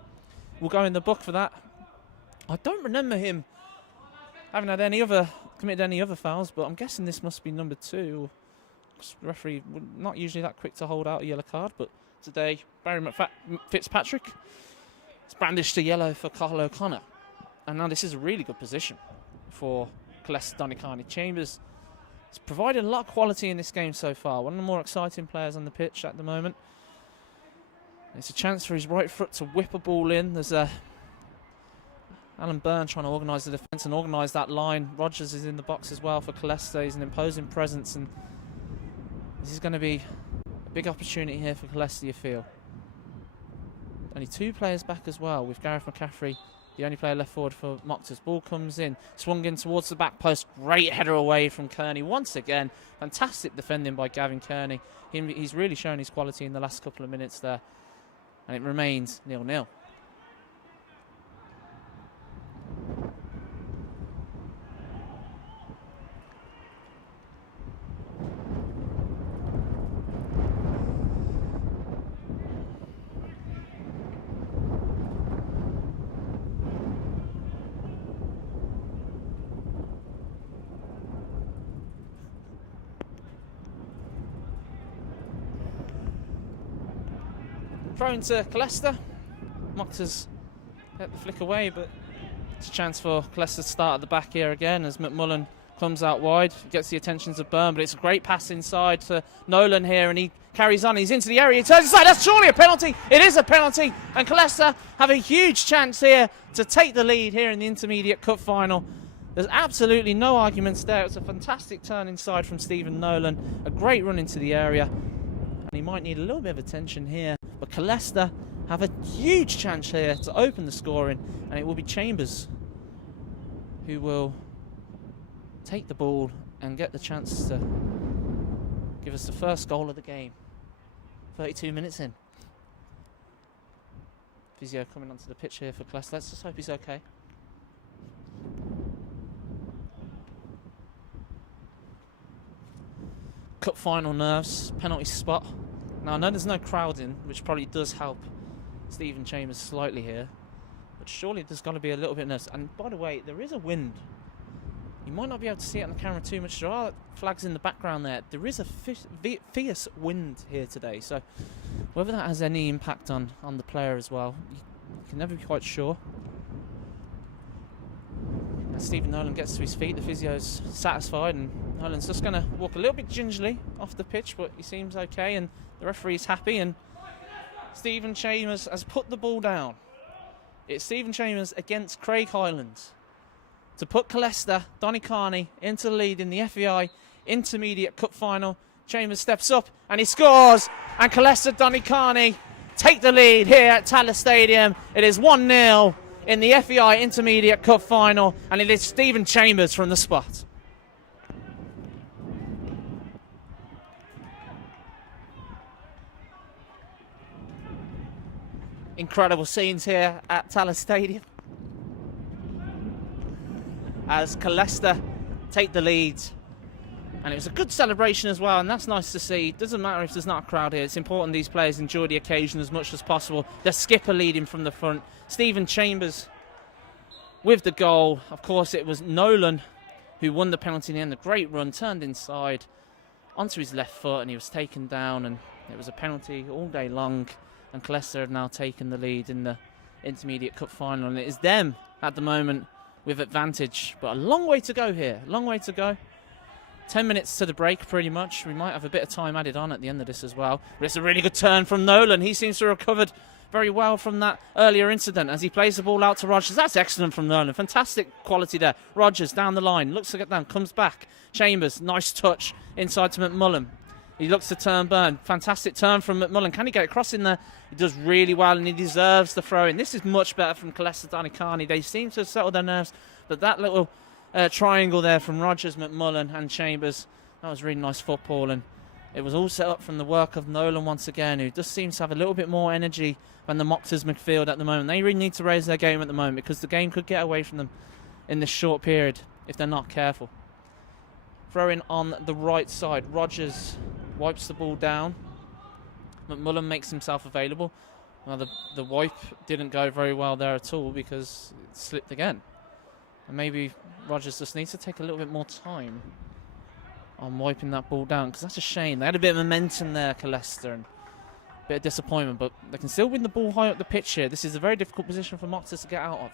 will go in the book for that. I don't remember him having had committed any other fouls, but I'm guessing this must be number 2. The referee not usually that quick to hold out a yellow card, but today Barry Fitzpatrick has brandished a yellow for Carl O'Connor, and now this is a really good position for Killester Donnycarney. Chambers He's provided a lot of quality in this game so far. One of the more exciting players on the pitch at the moment. It's a chance for his right foot to whip a ball in. There's Alan Byrne trying to organise the defence and organise that line. Rogers is in the box as well for Killester. He's an imposing presence, and this is going to be a big opportunity here for Killester, you feel. Only 2 players back as well, with Gareth McCaffrey, the only player left forward for Mochtas. Ball comes in, swung in towards the back post. Great header away from Kearney once again. Fantastic defending by Gavin Kearney. He's really shown his quality in the last couple of minutes there. And it remains 0-0. Thrown to Killester. Mochtas let the flick away, but it's a chance for Killester to start at the back here again as McMullen comes out wide, gets the attentions of Byrne, but it's a great pass inside to Nolan here, and he carries on. He's into the area, he turns inside. That's surely a penalty. It is a penalty, and Killester have a huge chance here to take the lead here in the Intermediate Cup final. There's absolutely no arguments there. It's a fantastic turn inside from Stephen Nolan, a great run into the area, and he might need a little bit of attention here. But Killester have a huge chance here to open the scoring, and it will be Chambers who will take the ball and get the chance to give us the first goal of the game. 32 minutes in. Physio coming onto the pitch here for Killester. Let's just hope he's okay. Cup final nerves, penalty spot. Now I know there's no crowding, which probably does help Stephen Chambers slightly here, but surely there's got to be a little bit of nerves. And by the way, there is a wind. You might not be able to see it on the camera too much. There are flags in the background there. There is a fierce wind here today, so whether that has any impact on the player as well, you can never be quite sure. As Stephen Nolan gets to his feet, the physio's satisfied, and Nolan's just going to walk a little bit gingerly off the pitch, but he seems okay, and the referee's happy, and Stephen Chambers has put the ball down. It's Stephen Chambers against Craig Highlands to put Killester Donnycarney into the lead in the FAI Intermediate Cup final. Chambers steps up and he scores, and Killester Donnycarney take the lead here at Tallaght Stadium. It is 1-0 in the FAI Intermediate Cup final, and it is Stephen Chambers from the spot. Incredible scenes here at Tallaght Stadium as Killester take the lead, and it was a good celebration as well, and that's nice to see. It doesn't matter if there's not a crowd here. It's important these players enjoy the occasion as much as possible. The skipper leading from the front, Stephen Chambers with the goal. Of course, it was Nolan who won the penalty in the end. A great run, turned inside onto his left foot, and he was taken down, and it was a penalty all day long. And Killester have now taken the lead in the Intermediate Cup final, and it is them at the moment with advantage. But a long way to go here, a long way to go. 10 minutes to the break pretty much. We might have a bit of time added on at the end of this as well. But it's a really good turn from Nolan. He seems to have recovered very well from that earlier incident as he plays the ball out to Rogers. That's excellent from Nolan. Fantastic quality there. Rogers down the line, looks to get down, comes back. Chambers, nice touch inside to McMullen. He looks to turn Byrne. Fantastic turn from McMullen. Can he get across in there? He does really well, and he deserves the throw-in. This is much better from Killester Donnycarney. They seem to have settled their nerves, but that little triangle there from Rogers, McMullen and Chambers, that was really nice football, and it was all set up from the work of Nolan once again, who just seems to have a little bit more energy than the Mochtas midfield at the moment. They really need to raise their game at the moment, because the game could get away from them in this short period if they're not careful. Throw-in on the right side. Rogers wipes the ball down. McMullen makes himself available. Well, the wipe didn't go very well there at all because it slipped again. And maybe Rogers just needs to take a little bit more time on wiping that ball down, because that's a shame. They had a bit of momentum there, Killester, and a bit of disappointment, but they can still win the ball high up the pitch here. This is a very difficult position for Mochtas to get out of.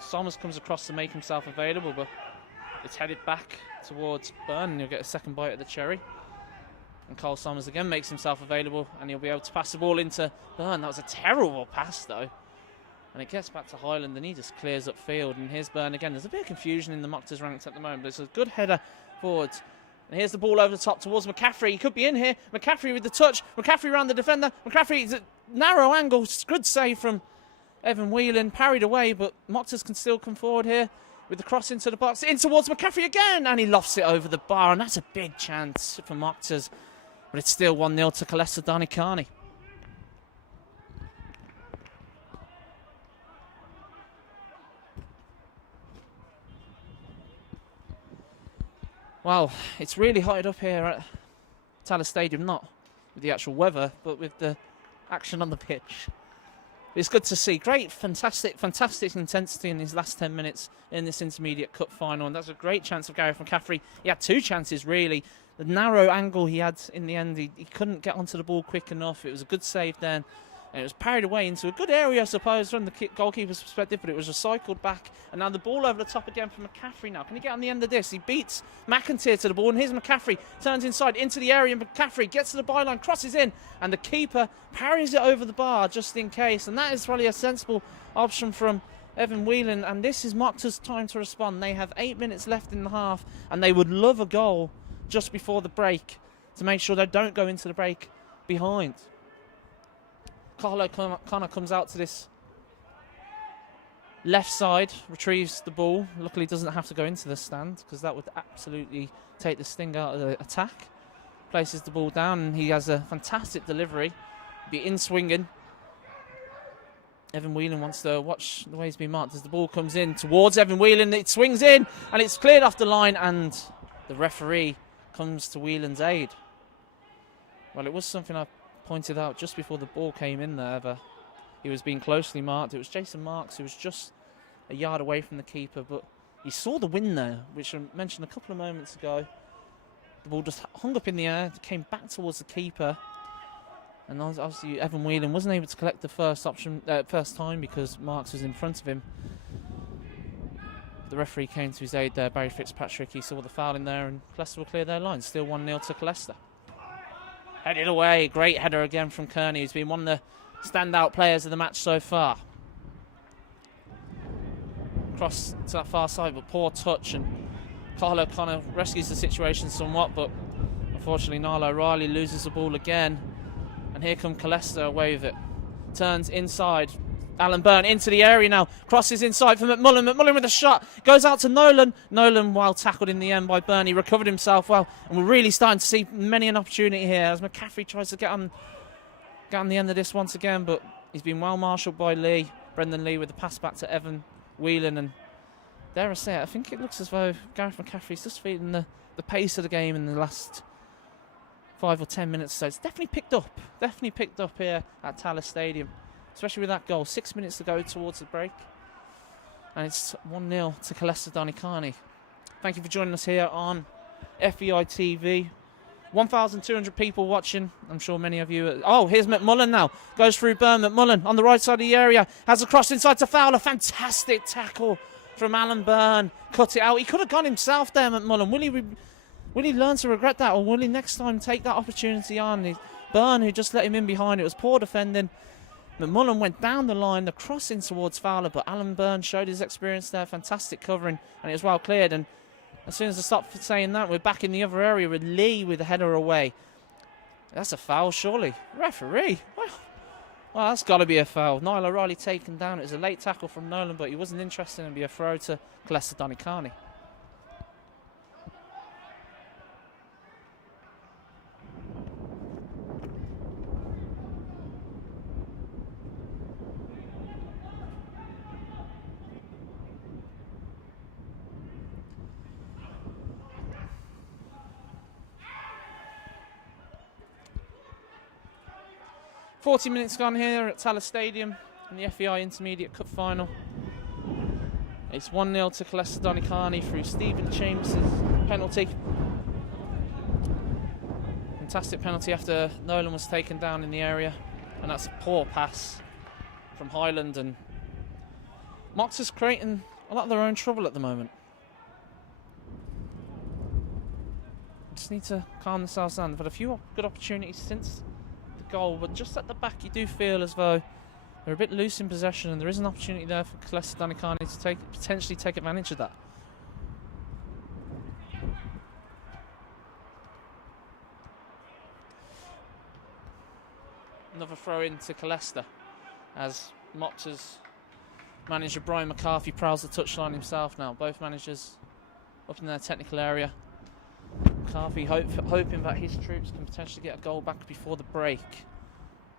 Somers comes across to make himself available, but It's headed back towards Burn, and he'll get a second bite at the cherry. And Cole Summers again makes himself available, and he'll be able to pass the ball into Burn. That was a terrible pass, though. And it gets back to Highland, and he just clears up field. And here's Burn again. There's a bit of confusion in the Mochtas ranks at the moment, but it's a good header forwards. And here's the ball over the top towards McCaffrey. He could be in here. McCaffrey with the touch. McCaffrey around the defender. McCaffrey is a narrow angle. Good save from Evan Whelan. Parried away, but Mochtas can still come forward here with the cross into the box. In towards McCaffrey again, and he lofts it over the bar. And that's a big chance for Mochtas. But it's still 1-0 to Killester Donnycarney. Well, it's really hotted up here at Tallaght Stadium, not with the actual weather, but with the action on the pitch. It's good to see. Great, fantastic intensity in his last 10 minutes in this intermediate cup final, and that's a great chance of Gareth McCaffrey. He had two chances, really. The narrow angle he had in the end, he couldn't get onto the ball quick enough. It was a good save then, and it was parried away into a good area, I suppose, from the goalkeeper's perspective, but it was recycled back. And now the ball over the top again for McCaffrey now. Can he get on the end of this? He beats McIntyre to the ball, and here's McCaffrey. Turns inside into the area, and McCaffrey gets to the byline, crosses in, and the keeper parries it over the bar just in case. And that is probably a sensible option from Evan Whelan. And this is Mochta's time to respond. They have 8 minutes left in the half, and they would love a goal just before the break to make sure they don't go into the break behind. Carlo Connor comes out to this left side, retrieves the ball. Luckily doesn't have to go into the stand, because that would absolutely take the sting out of the attack. Places the ball down, and he has a fantastic delivery. Be in swinging. Evan Whelan wants to watch the way he's been marked as the ball comes in towards Evan Whelan. It swings in, and it's cleared off the line, and the referee comes to Whelan's aid. Well, it was something I pointed out just before the ball came in there, but he was being closely marked. It was Jason Marks who was just a yard away from the keeper, but he saw the wind there, which I mentioned a couple of moments ago. The ball just hung up in the air, came back towards the keeper, and obviously Evan Whelan wasn't able to collect the first time because Marks was in front of him. The referee came to his aid there, Barry Fitzpatrick. He saw the foul in there, and Killester will clear their line. Still 1-0 to Killester. Headed away, great header again from Kearney, who's been one of the standout players of the match so far. Cross to that far side, but poor touch, and Carlo Connor rescues the situation somewhat, but unfortunately Niall O'Reilly loses the ball again, and here come Killester away with it. Turns inside, Alan Byrne into the area now, crosses inside for McMullen. McMullen with a shot, goes out to Nolan. Nolan, well tackled in the end by Byrne. He recovered himself well, and we're really starting to see many an opportunity here as McCaffrey tries to get on the end of this once again, but he's been well marshalled by Lee. Brendan Lee with the pass back to Evan Whelan, and dare I say it, I think it looks as though Gareth McCaffrey's just feeling the pace of the game in the last 5 or 10 minutes. So it's definitely picked up here at Tallaght Stadium, especially with that goal. 6 minutes to go towards the break, and it's 1-0 to Killester Donnycarney. Thank you for joining us here on FAI TV. 1,200 people watching. I'm sure many of you. Oh, here's McMullen now. Goes through Byrne. McMullen on the right side of the area. Has a cross inside to Fowler. Fantastic tackle from Alan Byrne. Cut it out. He could have gone himself there, McMullen. Will he learn to regret that, or will he next time take that opportunity on? Byrne, who just let him in behind. It was poor defending. McMullen went down the line, the cross in towards Fowler, but Alan Byrne showed his experience there. Fantastic covering, and it was well cleared. And as soon as I stopped saying that, we're back in the other area with Lee with the header away. That's a foul, surely. Referee. Well, that's got to be a foul. Niall O'Reilly taken down. It was a late tackle from Nolan, but he wasn't interested, and be a throw to Killester Donnycarney. 40 minutes gone here at Tallaght Stadium in the FAI Intermediate Cup Final. It's 1-0 to Killester Donnycarney through Stephen Chambers' penalty. Fantastic penalty after Nolan was taken down in the area, and that's a poor pass from Highland, and Mochtas creating a lot of their own trouble at the moment. just need to calm themselves down. They've had a few good opportunities since the goal, but just at the back you do feel as though they're a bit loose in possession, and there is an opportunity there for Killester Donnycarney to potentially take advantage of that. Another throw in to Killester as Mochtas manager Brian McCarthy prowls the touchline himself now. Both managers up in their technical area. McCarthy hoping that his troops can potentially get a goal back before the break.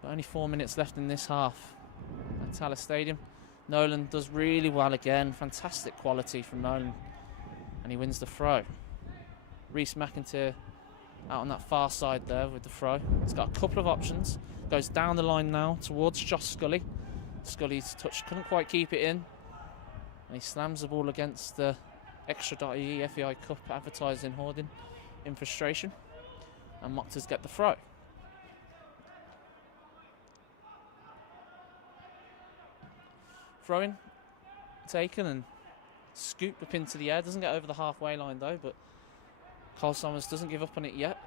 But only 4 minutes left in this half at Tallaght Stadium. Nolan does really well again. Fantastic quality from Nolan. And he wins the throw. Reese McIntyre out on that far side there with the throw. He's got a couple of options. Goes down the line now towards Josh Scully. Scully's touch couldn't quite keep it in. And he slams the ball against the Extra.ie FAI Cup advertising hoarding in frustration. And Mochtas get the throw. Throwing taken and scooped up into the air. Doesn't get over the halfway line though, but Cole Summers doesn't give up on it yet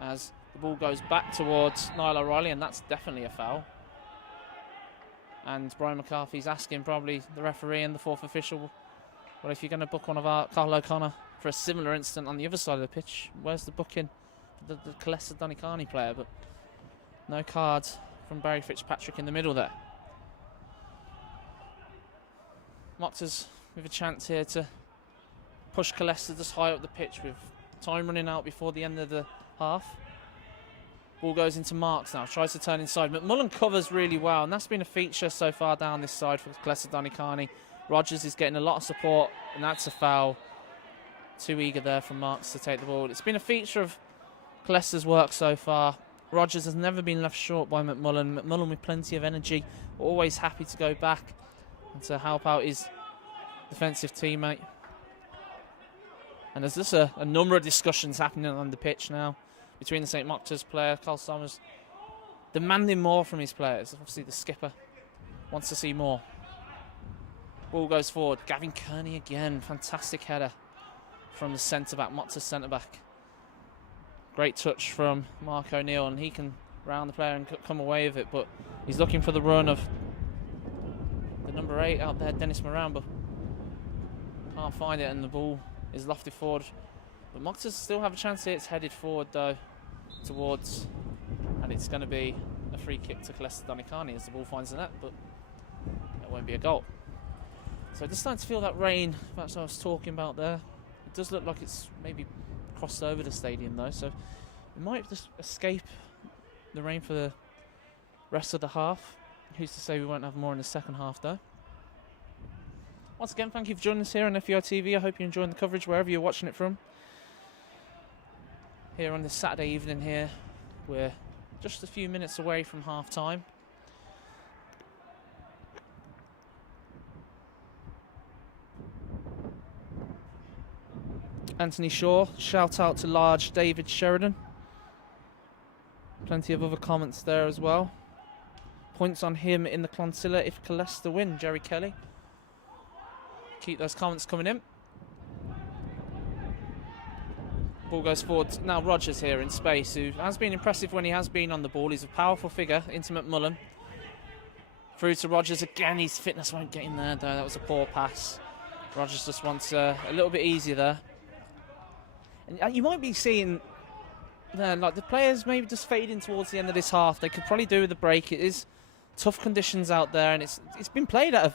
as the ball goes back towards Niall O'Reilly, and that's definitely a foul. And Brian McCarthy's asking probably the referee and the fourth official, well, if you're going to book one of our Carl O'Connor for a similar incident on the other side of the pitch, where's the booking for the Killester Donnycarney player? But no cards from Barry Fitzpatrick in the middle there. Mochtas with a chance here to push Killester just high up the pitch with time running out before the end of the half. Ball goes into Marks now, tries to turn inside. McMullen covers really well, and that's been a feature so far down this side for Killester Donnycarney. Rogers is getting a lot of support, and that's a foul. Too eager there from Marks to take the ball. It's been a feature of Killester's work so far. Rogers has never been left short by McMullen. McMullen with plenty of energy, always happy to go back and to help out his defensive teammate. And there's just a number of discussions happening on the pitch now between the St Mochtas player, Carl Summers, demanding more from his players. Obviously the skipper wants to see more. Ball goes forward. Gavin Kearney again. Fantastic header from the centre-back, Mochtas centre-back. Great touch from Mark O'Neill, and he can round the player and come away with it, but he's looking for the run of the number 8 out there, Dennis Moran, but can't find it, and the ball is lofted forward. But Mochtas still have a chance here. It's headed forward though towards, and it's going to be a free kick to Killester Donnycarney as the ball finds the net, but it won't be a goal. So just starting to feel that rain that's what I was talking about there. It does look like it's maybe crossed over the stadium though, so we might just escape the rain for the rest of the half. Who's to say we won't have more in the second half though. Once again, thank you for joining us here on FAI TV. I hope you're enjoying the coverage wherever you're watching it from. Here on this Saturday evening here, we're just a few minutes away from half time. Anthony Shaw, shout out to large David Sheridan. Plenty of other comments there as well. Points on him in the Clonsilla if Killester win, Jerry Kelly. Keep those comments coming in. Ball goes forward. Now Rogers here in space, who has been impressive when he has been on the ball. He's a powerful figure into McMullen. Through to Rogers again. His fitness won't get in there though. That was a poor pass. Rogers just wants a little bit easier there. And you might be seeing like the players maybe just fading towards the end of this half. They could probably do with a break. It is tough conditions out there, and it's been played at a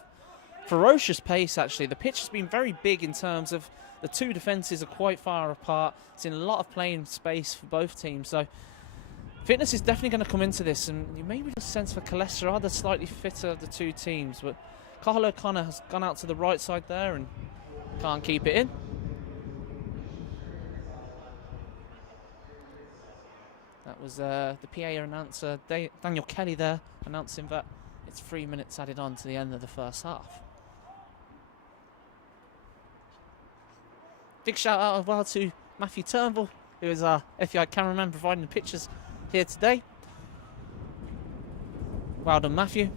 ferocious pace actually. The pitch has been very big in terms of the two defences are quite far apart. It's in a lot of playing space for both teams, so fitness is definitely going to come into this, and you maybe just sense for Killester are the slightly fitter of the two teams, but Carl O'Connor has gone out to the right side there and can't keep it in. That was the PA announcer Daniel Kelly there announcing that it's 3 minutes added on to the end of the first half. Big shout out as well to Matthew Turnbull, who is our FAI cameraman providing the pictures here today. Well done, Matthew.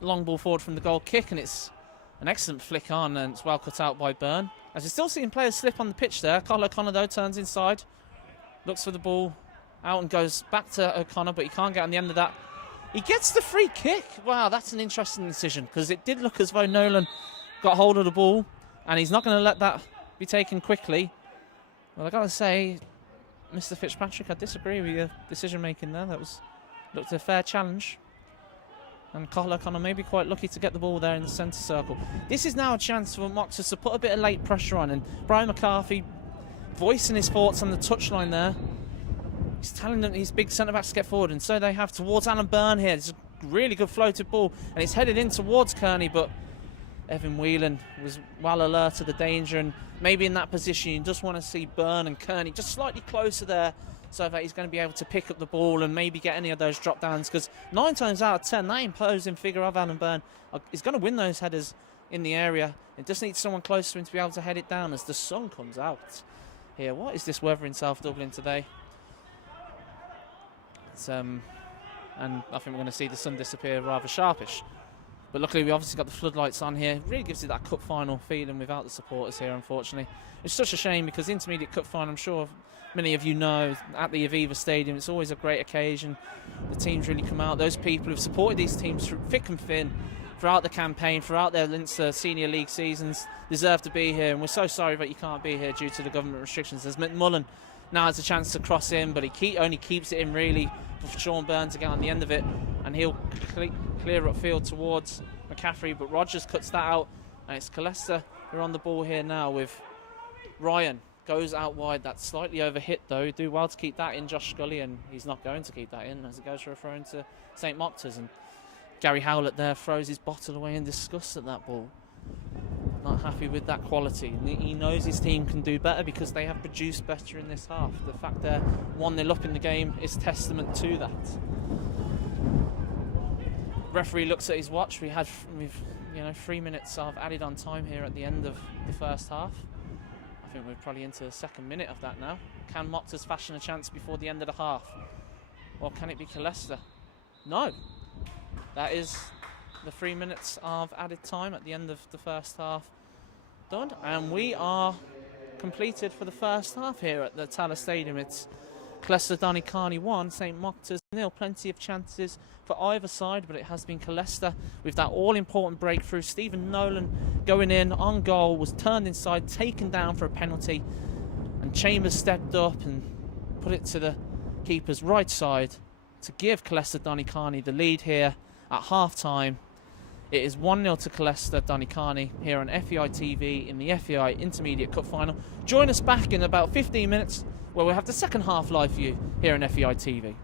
Long ball forward from the goal kick, and it's an excellent flick on, and it's well cut out by Byrne. As we're still seeing players slip on the pitch there. Carl O'Connor, though, turns inside, looks for the ball, out and goes back to O'Connor, but he can't get on the end of that. He gets the free kick. Wow, that's an interesting decision, because it did look as though Nolan got hold of the ball, and he's not going to let that be taken quickly. Well, I got to say, Mr. Fitzpatrick, I disagree with your decision making there. That looked a fair challenge. And Carl O'Connor may be quite lucky to get the ball there in the centre circle. This is now a chance for Mochtas to put a bit of late pressure on, and Brian McCarthy voicing his thoughts on the touchline there. He's telling them his big centre-backs to get forward, and so they have towards Alan Byrne here. It's a really good floated ball, and it's headed in towards Kearney, but Evan Whelan was well alert to the danger, and maybe in that position you just want to see Byrne and Kearney just slightly closer there, so that he's going to be able to pick up the ball and maybe get any of those drop downs, because 9 times out of 10 that imposing figure of Alan Byrne is going to win those headers in the area. It just needs someone close to him to be able to head it down as the sun comes out here. What is this weather in South Dublin today? And I think we're going to see the sun disappear rather sharpish. But luckily we obviously got the floodlights on here. It really gives it that cup final feeling without the supporters here, unfortunately. It's such a shame, because the intermediate cup final, I'm sure many of you know, at the Aviva Stadium, it's always a great occasion. The teams really come out. Those people who've supported these teams through thick and thin throughout the campaign, throughout their Leinster Senior League seasons, deserve to be here. And we're so sorry that you can't be here due to the government restrictions. As McMullen now has a chance to cross in, but he only keeps it in really for Sean Byrne to get on the end of it, and he'll clear upfield towards McCaffrey, but Rogers cuts that out, and it's Killester who are on the ball here now with Ryan. Goes out wide, that's slightly overhit though. Do well to keep that in, Josh Scully, and he's not going to keep that in as it goes for a throw into St Mochtas, and Gary Howlett there throws his bottle away in disgust at that ball. Not happy with that quality. He knows his team can do better because they have produced better in this half. The fact they're 1-0 up in the game is testament to that. Referee looks at his watch. We've 3 minutes of added on time here at the end of the first half. I think we're probably into the second minute of that now. Can Mochtas fashion a chance before the end of the half, or can it be Killester? No, that is the 3 minutes of added time at the end of the first half done, and we are completed for the first half here at the Tallaght Stadium. It's Killester Donnycarney 1, St Mochtas 0. Plenty of chances for either side, but it has been Killester with that all-important breakthrough. Stephen Nolan going in on goal, was turned inside, taken down for a penalty, and Chambers stepped up and put it to the keeper's right side to give Killester Donnycarney the lead here at half-time. It is 1-0 to Killester Donnycarney here on FAI TV in the FAI Intermediate Cup Final. Join us back in about 15 minutes where we'll have the second half live for you here on FAI TV.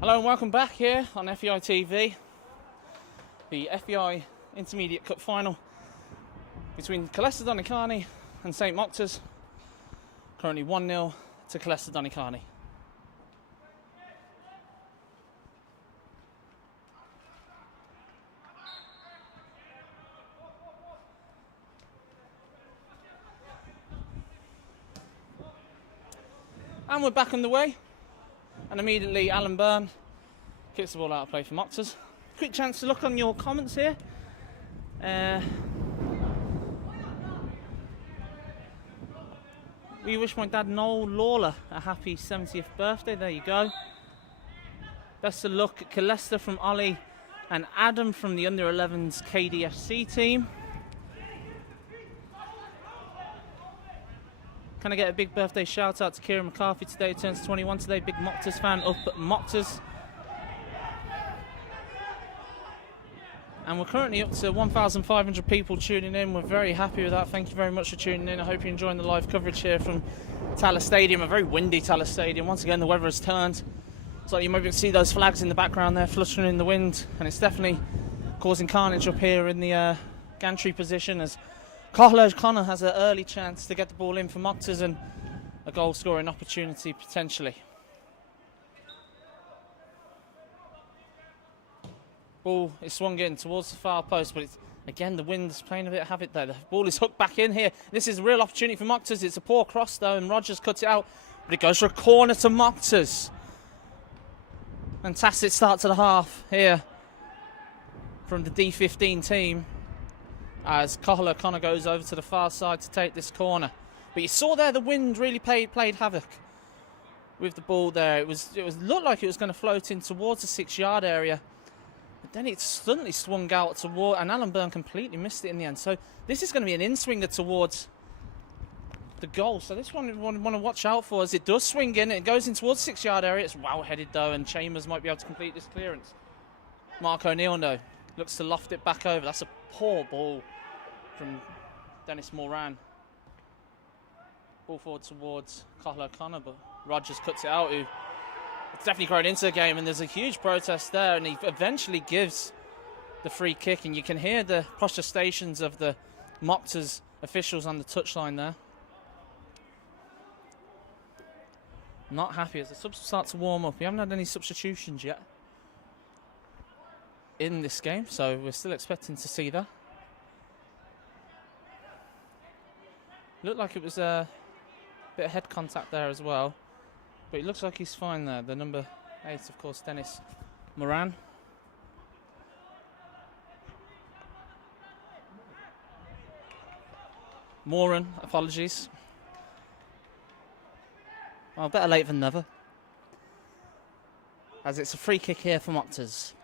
Hello and welcome back here on FAI TV. The FAI Intermediate Cup final between Killester Donnycarney and St Mochtas. Currently 1-0 to Killester Donnycarney. And we're back on the way. And immediately Alan Byrne kicks the ball out of play for Mochtas. Quick chance to look on your comments here. We wish my dad Noel Lawler a happy 70th birthday. There you go. Best of luck at Killester from Ollie and Adam from the under-11s KDFC team. Can I get a big birthday shout out to Kieran McCarthy today, who turns 21 today. Big Mochtas fan up at Mochtas. And we're currently up to 1,500 people tuning in. We're very happy with that. Thank you very much for tuning in. I hope you're enjoying the live coverage here from Tallaght Stadium, a very windy Tallaght Stadium. Once again, the weather has turned. So you might be able to see those flags in the background there fluttering in the wind. And it's definitely causing carnage up here in the gantry position as Cathal O'Connor has an early chance to get the ball in for Mochtas and a goal scoring opportunity potentially. Ball is swung in towards the far post, but again the wind's playing a bit of havoc there. The ball is hooked back in here. This is a real opportunity for Mochtas. It's a poor cross though, and Rogers cuts it out, but it goes for a corner to Mochtas. Fantastic start to the half here from the D15 team, as Cathal O'Connor goes over to the far side to take this corner. But you saw there the wind really played havoc with the ball there. It looked like it was going to float in towards the 6-yard area, but then it suddenly swung out toward, and Alan Byrne completely missed it in the end. So this is going to be an in-swinger towards the goal. So this one we want to watch out for as it does swing in. It goes in towards the 6-yard area. It's well-headed though, and Chambers might be able to complete this clearance. Mark O'Neill though looks to loft it back over. That's a poor ball from Dennis Moran. Ball forward towards Cathal O'Connor, but Rogers cuts it out, who it's definitely grown into the game, and there's a huge protest there, and he eventually gives the free kick, and you can hear the protestations of the Mochtas officials on the touchline there. Not happy as the subs start to warm up. We haven't had any substitutions yet in this game, so we're still expecting to see that. Looked like it was a bit of head contact there as well, but it looks like he's fine there. The number 8, of course, Dennis Moran. Moran, apologies. Well, better late than never, as it's a free kick here for Mochtas.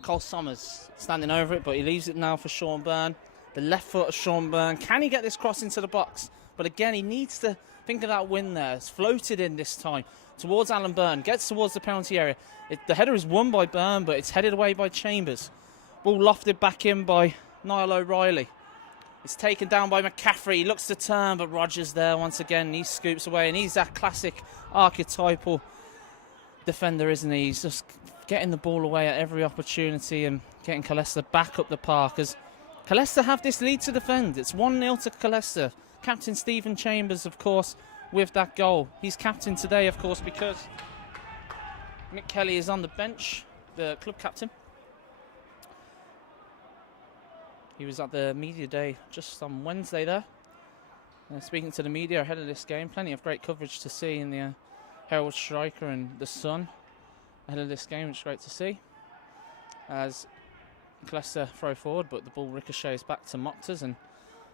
Cole Summers standing over it, but he leaves it now for Sean Byrne. The left foot of Sean Byrne. Can he get this cross into the box? But again, he needs to think of that win there. It's floated in this time towards Alan Byrne. Gets towards the penalty area. The header is won by Byrne, but it's headed away by Chambers. Ball lofted back in by Niall O'Reilly. It's taken down by McCaffrey. He looks to turn, but Rogers there once again. He scoops away, and he's that classic archetypal defender, isn't he? He's just getting the ball away at every opportunity and getting Killester back up the park, as Killester have this lead to defend. It's 1-0 to Killester. Captain Stephen Chambers, of course, with that goal. He's captain today, of course, because Mick Kelly is on the bench, the club captain. He was at the media day just on Wednesday there, speaking to the media ahead of this game. Plenty of great coverage to see in the Herald Striker and the Sun ahead of this game, which is great to see. As Killester throw forward, but the ball ricochets back to Mochtas, and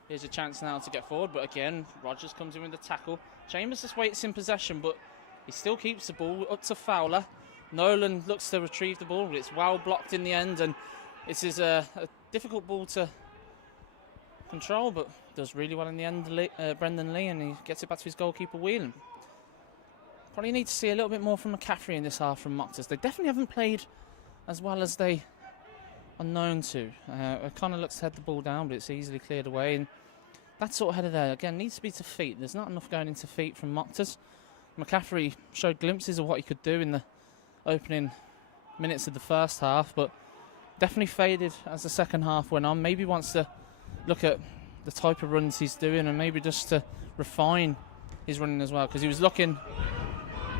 here's a chance now to get forward, but again Rogers comes in with the tackle. Chambers just waits in possession, but he still keeps the ball up to Fowler. Nolan looks to retrieve the ball, but it's well blocked in the end, and this is a difficult ball to control, but does really well in the end, Brendan Lee, and he gets it back to his goalkeeper Whelan. Probably need to see a little bit more from McCaffrey in this half from Mochtas. They definitely haven't played as well as they are known to. O'Connor looks to head the ball down, but it's easily cleared away. And that sort of header there, again, needs to be to feet. There's not enough going into feet from Mochtas. McCaffrey showed glimpses of what he could do in the opening minutes of the first half, but definitely faded as the second half went on. Maybe wants to look at the type of runs he's doing and maybe just to refine his running as well, because he was looking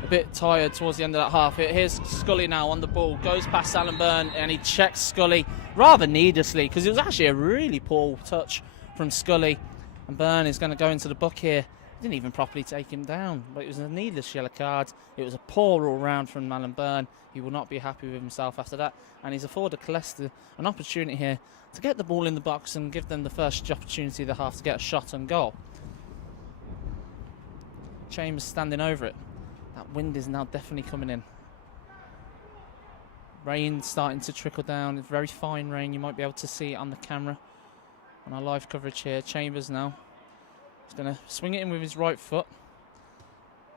a bit tired towards the end of that half. Here's Scully now on the ball, goes past Alan Byrne and he checks Scully rather needlessly, because it was actually a really poor touch from Scully, and Byrne is going to go into the book here. He didn't even properly take him down, but it was a needless yellow card. It was a poor all round from Alan Byrne. He will not be happy with himself after that, and he's afforded Killester an opportunity here to get the ball in the box and give them the first opportunity of the half to get a shot on goal. Chambers standing over it. That wind is now definitely coming in. Rain starting to trickle down. It's very fine rain. You might be able to see it on the camera on our live coverage here. Chambers now. He's going to swing it in with his right foot.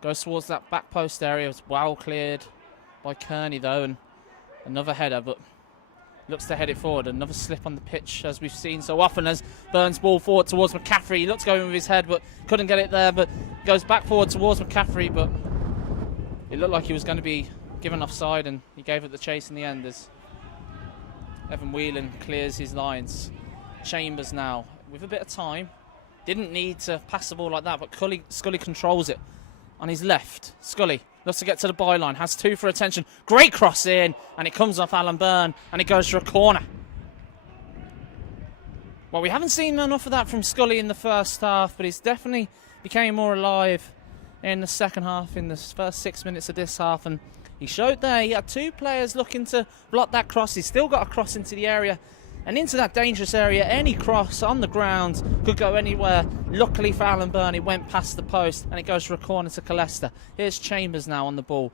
Goes towards that back post area. It's well cleared by Kearney though, and another header, but looks to head it forward. Another slip on the pitch, as we've seen so often, as Burns ball forward towards McCaffrey. He looks going with his head, but couldn't get it there, but goes back forward towards McCaffrey, but it looked like he was going to be given offside, and he gave it the chase in the end as Evan Whelan clears his lines. Chambers now, with a bit of time. Didn't need to pass the ball like that, but Scully controls it on his left. Scully looks to get to the byline, has two for attention. Great cross in, and it comes off Alan Byrne, and it goes for a corner. Well, we haven't seen enough of that from Scully in the first half, but he's definitely became more alive in the second half, in the first 6 minutes of this half, and he showed there he had two players looking to block that cross. He's still got a cross into the area, and into that dangerous area. Any cross on the ground could go anywhere. Luckily for Alan Byrne, it went past the post, and it goes for a corner to Killester. Here's Chambers now on the ball.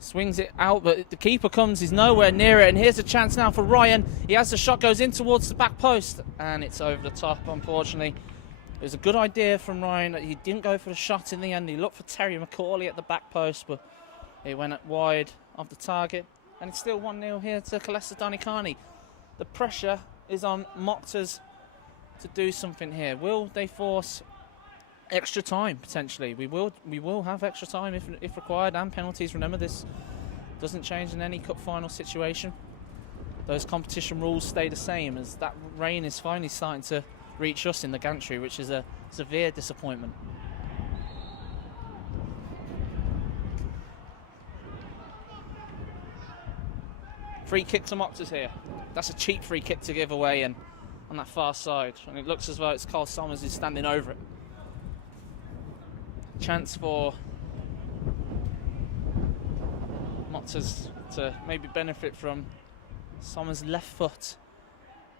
Swings it out, but the keeper comes, he's nowhere near it, and here's a chance now for Ryan. He has the shot, goes in towards the back post, and it's over the top, unfortunately. It was a good idea from Ryan. He didn't go for the shot in the end. He looked for Terry McCauley at the back post, but it went wide of the target, and it's still 1-0 here to Killester Donnycarney. The pressure is on Mochtas to do something here. Will they force extra time, potentially? We will have extra time if required, and penalties. Remember, this doesn't change in any cup final situation. Those competition rules stay the same, as that rain is finally starting to reach us in the gantry, which is a severe disappointment. Free kick to Mochtas here. That's a cheap free kick to give away, and on that far side, and it looks as though it's Carl Somers who's standing over it. Chance for Mochtas to maybe benefit from Somers' left foot.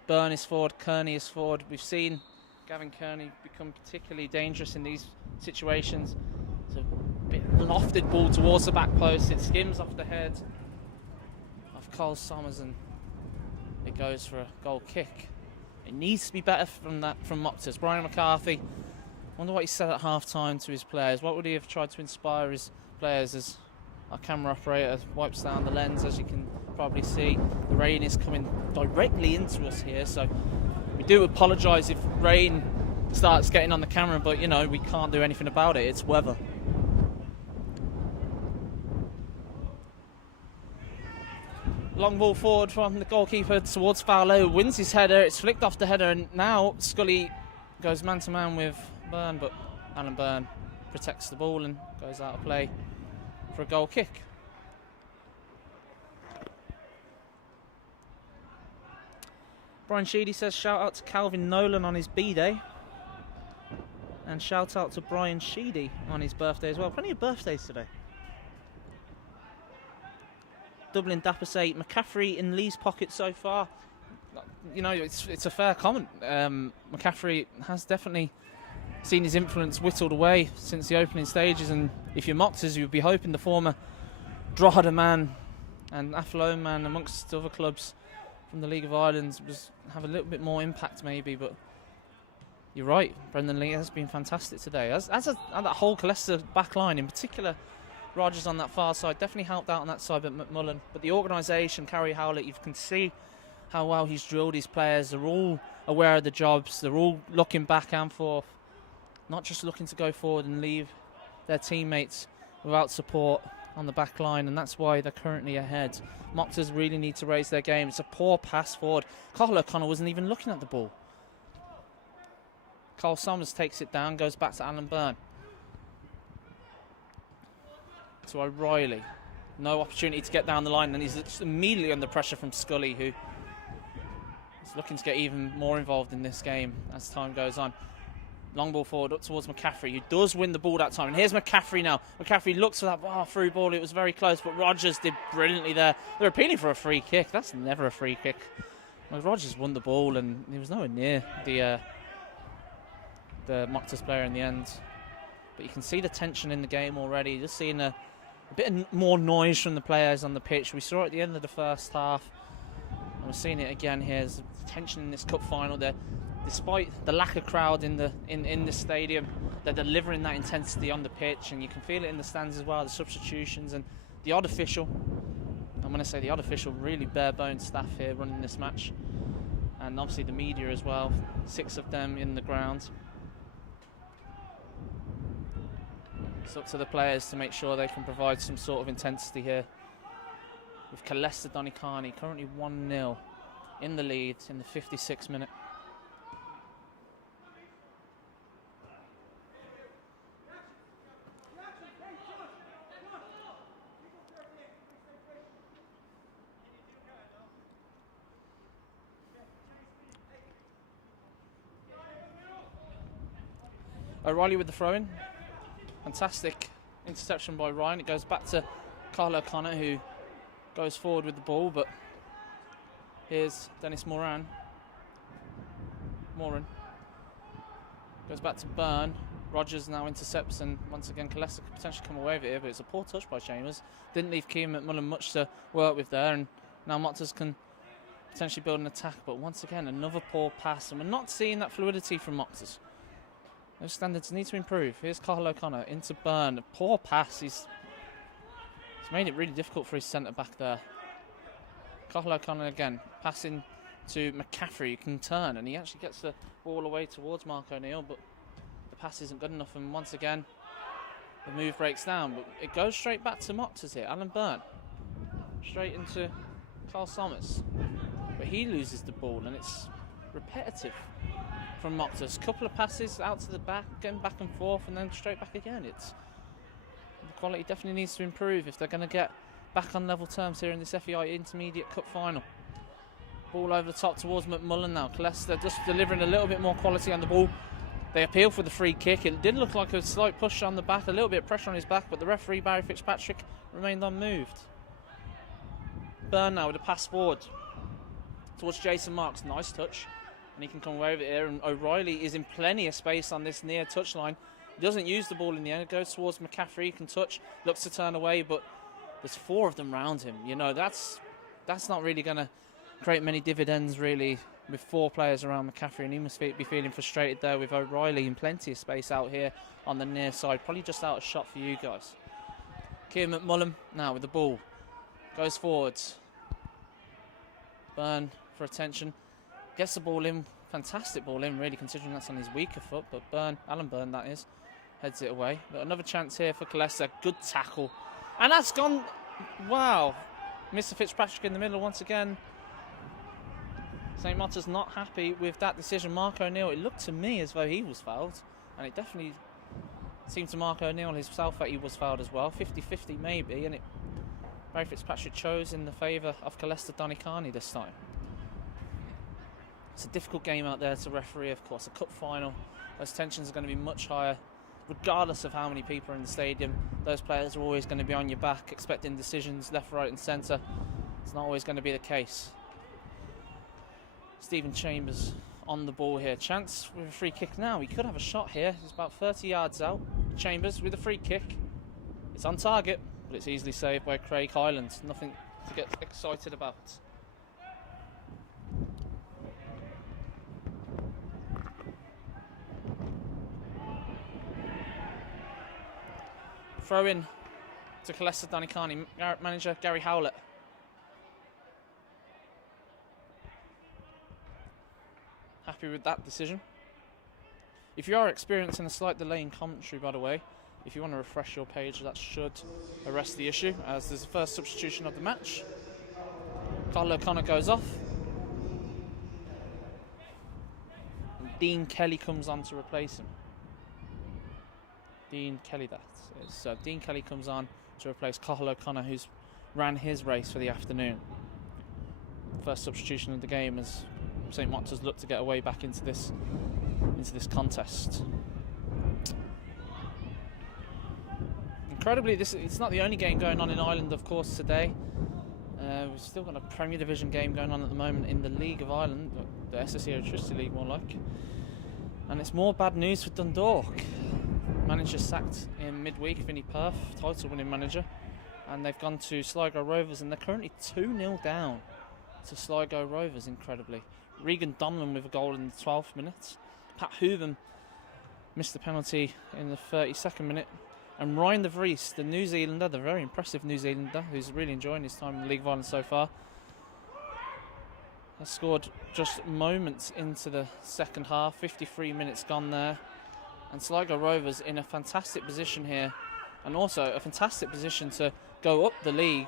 Byrne is forward, Kearney is forward. We've seen Gavin Kearney become particularly dangerous in these situations. It's a bit lofted ball towards the back post. It skims off the head of Carl Somers, and it goes for a goal kick. It needs to be better from Mochtas. Brian McCarthy, wonder what he said at half-time to his players. What would he have tried to inspire his players, as our camera operator wipes down the lens, as you can probably see. The rain is coming directly into us here, so we do apologise if rain starts getting on the camera, but, you know, we can't do anything about it. It's weather. Long ball forward from the goalkeeper towards Fowler, who wins his header. It's flicked off the header, and now Scully goes man-to-man with Byrne, but Alan Byrne protects the ball and goes out of play for a goal kick. Brian Sheedy says shout out to Calvin Nolan on his B-day, and shout out to Brian Sheedy on his birthday as well. Plenty of birthdays today. Dublin Dapper say McCaffrey in Lee's pocket so far. You know, it's a fair comment. McCaffrey has definitely seen his influence whittled away since the opening stages, and if you're Mochtas, you would be hoping the former Drogheda man and Athlone man, amongst other clubs from the League of Ireland, have a little bit more impact maybe, but you're right, Brendan Lee has been fantastic today. As that whole Killester back line, in particular Rogers on that far side, definitely helped out on that side, but McMullen. But the organisation, Carrie Howlett, you can see how well he's drilled his players. They're all aware of the jobs. They're all looking back and forth, not just looking to go forward and leave their teammates without support on the back line, and that's why they're currently ahead. Mochtas really need to raise their game. It's a poor pass forward. Carl O'Connor wasn't even looking at the ball. Carl Summers takes it down, goes back to Alan Byrne. To O'Reilly. No opportunity to get down the line, and he's immediately under pressure from Scully, who is looking to get even more involved in this game as time goes on. Long ball forward up towards McCaffrey, who does win the ball that time. And here's McCaffrey now. McCaffrey looks for that through ball. It was very close, but Rogers did brilliantly there. They're appealing for a free kick. That's never a free kick. Well, Rogers won the ball, and he was nowhere near the Mochtas player in the end. But you can see the tension in the game already. Just seeing a bit more noise from the players on the pitch. We saw it at the end of the first half, and we're seeing it again here. There's tension in this cup final there. Despite the lack of crowd in the stadium, they're delivering that intensity on the pitch, and you can feel it in the stands as well. The substitutions and the odd official. I'm going to say the odd official, really bare bones staff here running this match, and obviously the media as well. 6 of them in the ground. It's up to the players to make sure they can provide some sort of intensity here. With Killester Donnycarney currently 1-0 in the lead in the 56th minute. O'Reilly with the throw-in. Fantastic interception by Ryan. It goes back to Carl O'Connor, who goes forward with the ball, but here's Dennis Moran. Goes back to Byrne. Rogers now intercepts, and once again Killester could potentially come away with it here, but it's a poor touch by Chambers. Didn't leave Keane McMullen much to work with there, and now Mochtas can potentially build an attack, but once again another poor pass, and we're not seeing that fluidity from Mochtas. Those standards need to improve. Here's Carl O'Connor into Byrne. A poor pass. He's made it really difficult for his centre-back there. Carl O'Connor again, passing to McCaffrey, who can turn, and he actually gets the ball away towards Mark O'Neill, but the pass isn't good enough, and once again, the move breaks down, but it goes straight back to Mochtas here. Alan Byrne, straight into Carl Summers, but he loses the ball, and it's repetitive from Mochtas. Couple of passes out to the back, getting back and forth, and then straight back again. The quality definitely needs to improve if they're going to get back on level terms here in this FAI Intermediate Cup final. Ball over the top towards McMullen now. Killester just delivering a little bit more quality on the ball. They appeal for the free kick. It did look like a slight push on the back, a little bit of pressure on his back, but the referee, Barry Fitzpatrick, remained unmoved. Byrne now with a pass forward towards Jason Marks. Nice touch. And he can come away with it here, and O'Reilly is in plenty of space on this near touchline. He doesn't use the ball in the end. It goes towards McCaffrey. He can touch, looks to turn away, but there's 4 of them round him. You know, that's not really going to create many dividends, really, with 4 players around McCaffrey, and he must be feeling frustrated there with O'Reilly in plenty of space out here on the near side. Probably just out of shot for you guys. Keane McMullen now with the ball. Goes forwards. Byrne for attention. Gets the ball in, fantastic ball in, really, considering that's on his weaker foot. But Alan Byrne, that is, heads it away. But another chance here for Killester. Good tackle. And that's gone, wow. Mr. Fitzpatrick in the middle once again. St. Mochtas not happy with that decision. Mark O'Neill, it looked to me as though he was fouled. And it definitely seemed to Mark O'Neill himself that he was fouled as well. 50-50 maybe. And Barry Fitzpatrick chose in the favour of Killester Donnycarney this time. It's a difficult game out there to referee, of course. A cup final, those tensions are going to be much higher. Regardless of how many people are in the stadium, those players are always going to be on your back, expecting decisions left, right and centre. It's not always going to be the case. Stephen Chambers on the ball here. Chance with a free kick now. He could have a shot here. It's about 30 yards out. Chambers with a free kick. It's on target, but it's easily saved by Craig Highland. Nothing to get excited about. Throw in to Killester Donnycarney, manager Gary Howlett. happy with that decision. If you are experiencing a slight delay in commentary, by the way, if you want to refresh your page, that should arrest the issue, as there's the first substitution of the match. Carl O'Connor goes off. And Dean Kelly comes on to replace him. Dean Kelly, that is. So Dean Kelly comes on to replace Carl O'Connor, who's ran his race for the afternoon. First substitution of the game as St Mochtas look to get away back into this contest. Incredibly, it's not the only game going on in Ireland, of course, today. We've still got a Premier Division game going on at the moment in the League of Ireland, the SSE Electricity League more like. And it's more bad news for Dundalk. Manager sacked in midweek, Vinnie Perth, title-winning manager. And they've gone to Sligo Rovers, and they're currently 2-0 down to Sligo Rovers, incredibly. Regan Donlan with a goal in the 12th minute. Pat Hooven missed the penalty in the 32nd minute. And Ryan de Vries, the New Zealander, the very impressive New Zealander, who's really enjoying his time in the League of Ireland so far, has scored just moments into the second half. 53 minutes gone there. And Sligo Rovers in a fantastic position here, and also a fantastic position to go up the league.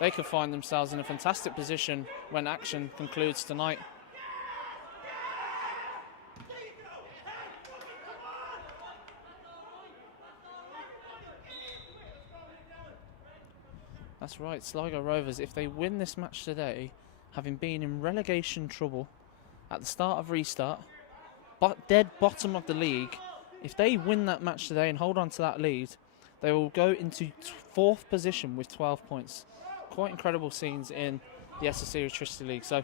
They could find themselves in a fantastic position when action concludes tonight. That's right, Sligo Rovers, if they win this match today, having been in relegation trouble at the start of restart, but dead bottom of the league, if they win that match today and hold on to that lead, they will go into 4th position with 12 points. Quite incredible scenes in the SSE Electricity League. So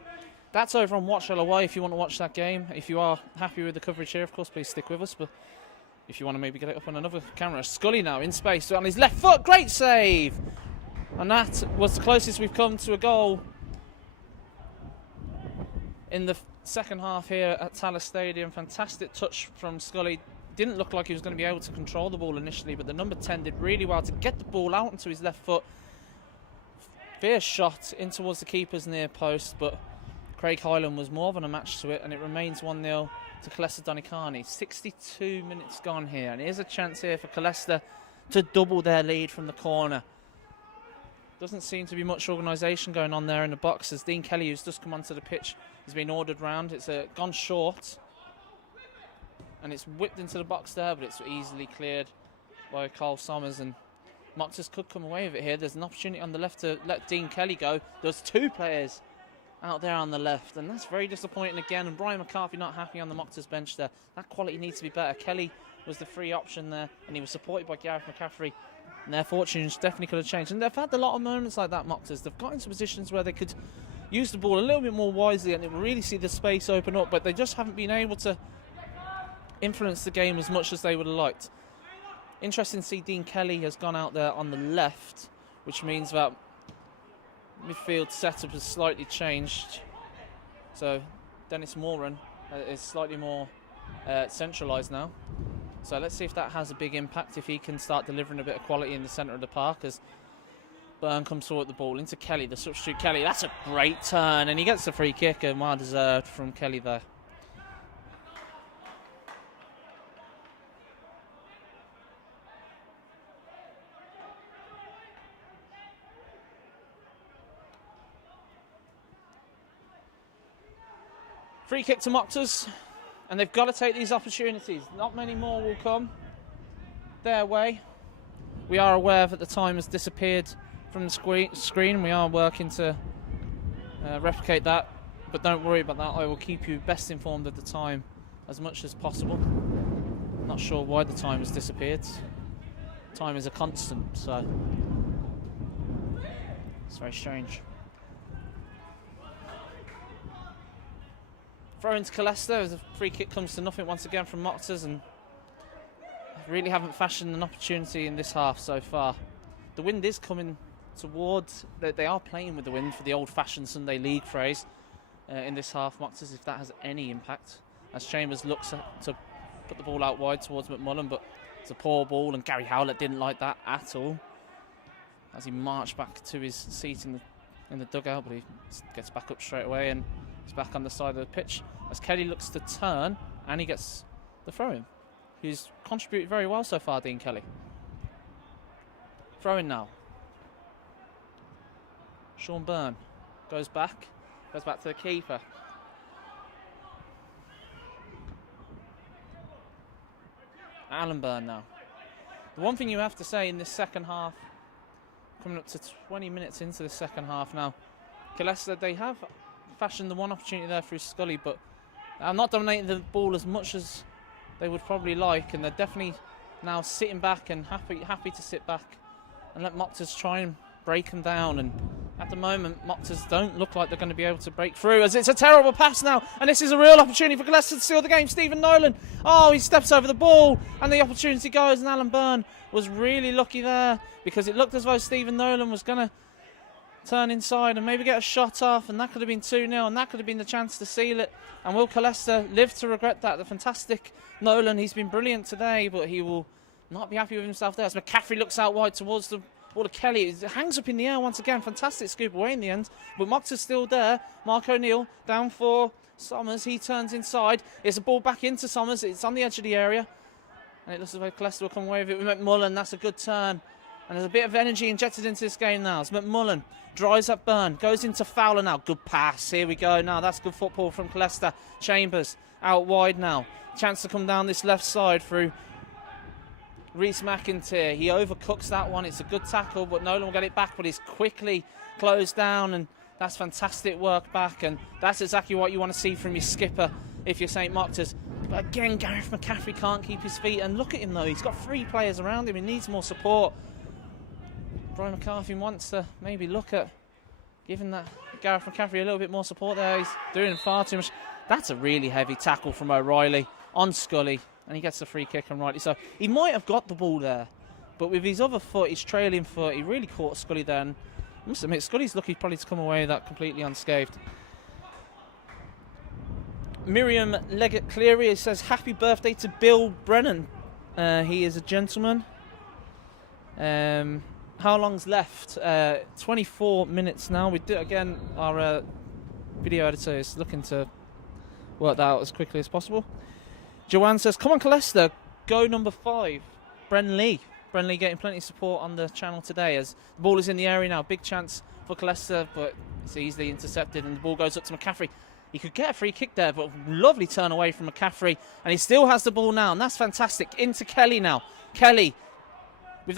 that's over on Watch LOI if you want to watch that game. If you are happy with the coverage here, of course, please stick with us. But if you want to maybe get it up on another camera, Scully now in space on his left foot. Great save! And that was the closest we've come to a goal in the second half here at Tallaght Stadium. Fantastic touch from Scully. Didn't look like he was going to be able to control the ball initially, but the number 10 did really well to get the ball out onto his left foot. Fierce shot in towards the keeper's near post, but Craig Hyland was more than a match to it, and it remains 1-0 to Killester Donnycarney. 62 minutes gone here, and here's a chance here for Killester to double their lead from the corner. Doesn't seem to be much organisation going on there in the box, as Dean Kelly, who's just come onto the pitch, has been ordered round. It's gone short, and it's whipped into the box there, but it's easily cleared by Carl Sommers, and Mochtas could come away with it here. There's an opportunity on the left to let Dean Kelly go. There's 2 players out there on the left, and that's very disappointing again. And Brian McCarthy not happy on the Mochtas bench there. That quality needs to be better. Kelly was the free option there, and he was supported by Gareth McCaffrey. And their fortunes definitely could have changed. And they've had a lot of moments like that, Mochtas. They've got into positions where they could use the ball a little bit more wisely and it will really see the space open up, but they just haven't been able to influence the game as much as they would have liked. Interesting to see Dean Kelly has gone out there on the left, which means that midfield setup has slightly changed. So Dennis Moran is slightly more centralised now. So let's see if that has a big impact, if he can start delivering a bit of quality in the centre of the park as Byrne comes forward the ball into Kelly, the substitute Kelly. That's a great turn, and he gets the free kick, and well deserved from Kelly there. Free kick to Mochtas. And they've got to take these opportunities. Not many more will come their way. We are aware that the time has disappeared from the screen. We are working to replicate that. But don't worry about that. I will keep you best informed of the time as much as possible. I'm not sure why the time has disappeared. Time is a constant, so it's very strange. Throw into Killester as a free kick comes to nothing once again from Mochtas, and really haven't fashioned an opportunity in this half so far. The wind is coming towards, they are playing with the wind for the old-fashioned Sunday League phrase in this half. Mochtas, if that has any impact, as Chambers looks to put the ball out wide towards McMullen, but it's a poor ball, and Gary Howlett didn't like that at all as he marched back to his seat in the dugout, but he gets back up straight away, and He's back on the side of the pitch as Kelly looks to turn, and he gets the throw-in. He's contributed very well so far, Dean Kelly. Throw-in now. Sean Byrne goes back to the keeper. Alan Byrne now. The one thing you have to say in this second half, coming up to 20 minutes into the second half now, Killester, they have fashioned the one opportunity there through Scully, but I'm not dominating the ball as much as they would probably like, and they're definitely now sitting back and happy to sit back and let Mochtas try and break them down. And at the moment, Mochtas don't look like they're going to be able to break through, as it's a terrible pass now, and this is a real opportunity for Killester to seal the game. Stephen Nolan, oh, he steps over the ball, and the opportunity goes, and Alan Byrne was really lucky there, because it looked as though Stephen Nolan was going to turn inside and maybe get a shot off, and that could have been 2-0, and that could have been the chance to seal it. And will Killester live to regret that? The fantastic Nolan, he's been brilliant today, but he will not be happy with himself there as McCaffrey looks out wide towards the ball of Kelly. It hangs up in the air once again. Fantastic scoop away in the end, but Mochta's still there. Mark O'Neill down for Somers. He turns inside. It's a ball back into Somers. It's on the edge of the area, and it looks as though Killester will come away with it with McMullen. That's a good turn. And there's a bit of energy injected into this game now. As McMullen drives up Byrne, goes into Fowler now. Good pass. Here we go. Now that's good football from Killester. Chambers out wide now. Chance to come down this left side through Reece McIntyre. He overcooks that one. It's a good tackle, but Nolan will get it back, but he's quickly closed down, and that's fantastic work back, and that's exactly what you want to see from your skipper if you're St Mochtas. But again, Gareth McCaffrey can't keep his feet, and look at him though. He's got 3 players around him. He needs more support. Brian McCarthy wants to maybe look at giving that Gareth McCaffrey a little bit more support there. He's doing far too much. That's a really heavy tackle from O'Reilly on Scully, and he gets the free kick, and rightly so. He might have got the ball there, but with his other foot, his trailing foot, he really caught Scully there, and I must admit, Scully's lucky probably to come away with that completely unscathed. Miriam Leggett-Cleary says, happy birthday to Bill Brennan. He is a gentleman. How long's left? 24 minutes now. We do again. Our video editor is looking to work that out as quickly as possible. Joanne says, come on Killester, go number 5. Bren Lee getting plenty of support on the channel today as the ball is in the area now. Big chance for Killester, but it's easily intercepted, and the ball goes up to McCaffrey. He could get a free kick there, but lovely turn away from McCaffrey, and he still has the ball now, and that's fantastic. Into Kelly now. Kelly, with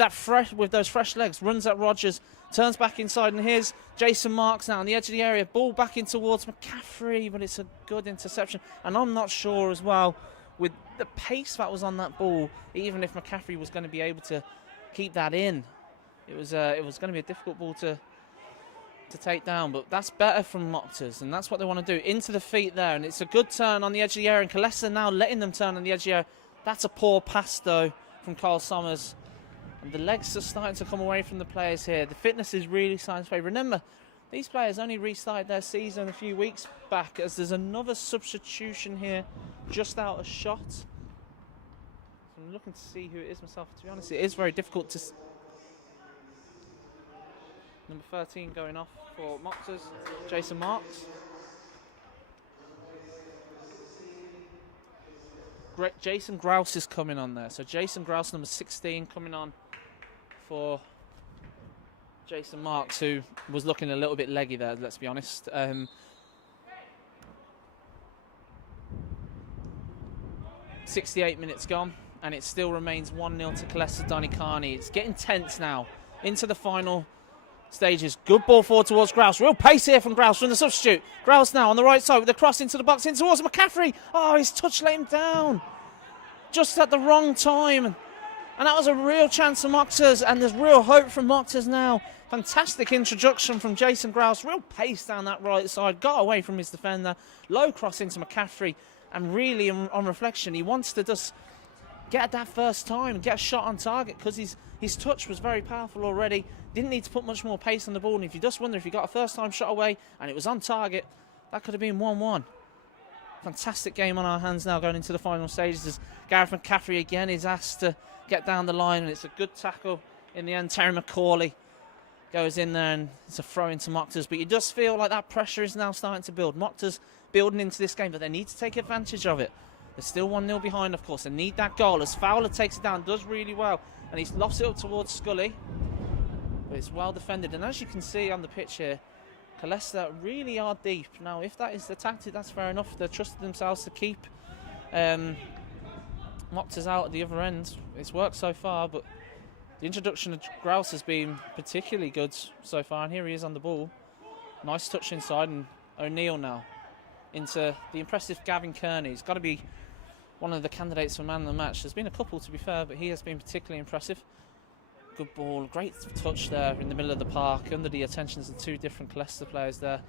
those fresh legs, runs at Rogers, turns back inside, and here's Jason Marks now on the edge of the area. Ball back in towards McCaffrey, but it's a good interception. And I'm not sure as well, with the pace that was on that ball, even if McCaffrey was going to be able to keep that in, it was going to be a difficult ball to take down. But that's better from Mochtas, and that's what they want to do. Into the feet there, and it's a good turn on the edge of the area, and Killester now letting them turn on the edge of the area. That's a poor pass, though, from Carl Somers. And the legs are starting to come away from the players here. The fitness is really starting to play. Remember, these players only restarted their season a few weeks back, as there's another substitution here just out of shot. So I'm looking to see who it is myself. To be honest, it is very difficult to... Number 13 going off for Mochtas, Jason Marks. Jason Grouse is coming on there. So Jason Grouse, number 16, coming on for Jason Marks, who was looking a little bit leggy there, let's be honest. 68 minutes gone, and it still remains 1-0 to Killester Donnycarney. It's getting tense now into the final stages. Good ball forward towards Grouse. Real pace here from Grouse from the substitute. Grouse now on the right side with the cross into the box, in towards McCaffrey. Oh, his touch let him down just at the wrong time. And that was a real chance for Mochtas, and there's real hope from Mochtas now. Fantastic introduction from Jason Grouse. Real pace down that right side. Got away from his defender. Low cross into McCaffrey. And really, on reflection, he wants to just get that first time and get a shot on target, because his touch was very powerful already. Didn't need to put much more pace on the ball. And if you just wonder if he got a first time shot away and it was on target, that could have been 1-1. Fantastic game on our hands now going into the final stages, as Gareth McCaffrey again is asked to get down the line, and it's a good tackle in the end. Terry McCauley goes in there, and it's a throw into Mochtas, but you just feel like that pressure is now starting to build. Mochtas building into this game, but they need to take advantage of it. They're still 1-0 behind, of course. They need that goal. As Fowler takes it down, does really well, and he's lofts it up towards Scully. But it's well defended, and as you can see on the pitch here, Killester really are deep. Now, if that is the tactic, that's fair enough. They're trusting themselves to keep Mochtas out at the other end. It's worked so far, but the introduction of Grouse has been particularly good so far, and here he is on the ball. Nice touch inside, and O'Neill now into the impressive Gavin Kearney. He's got to be one of the candidates for man of the match. There's been a couple, to be fair, but he has been particularly impressive. Good ball, great touch there in the middle of the park, under the attentions of two different Killester players there,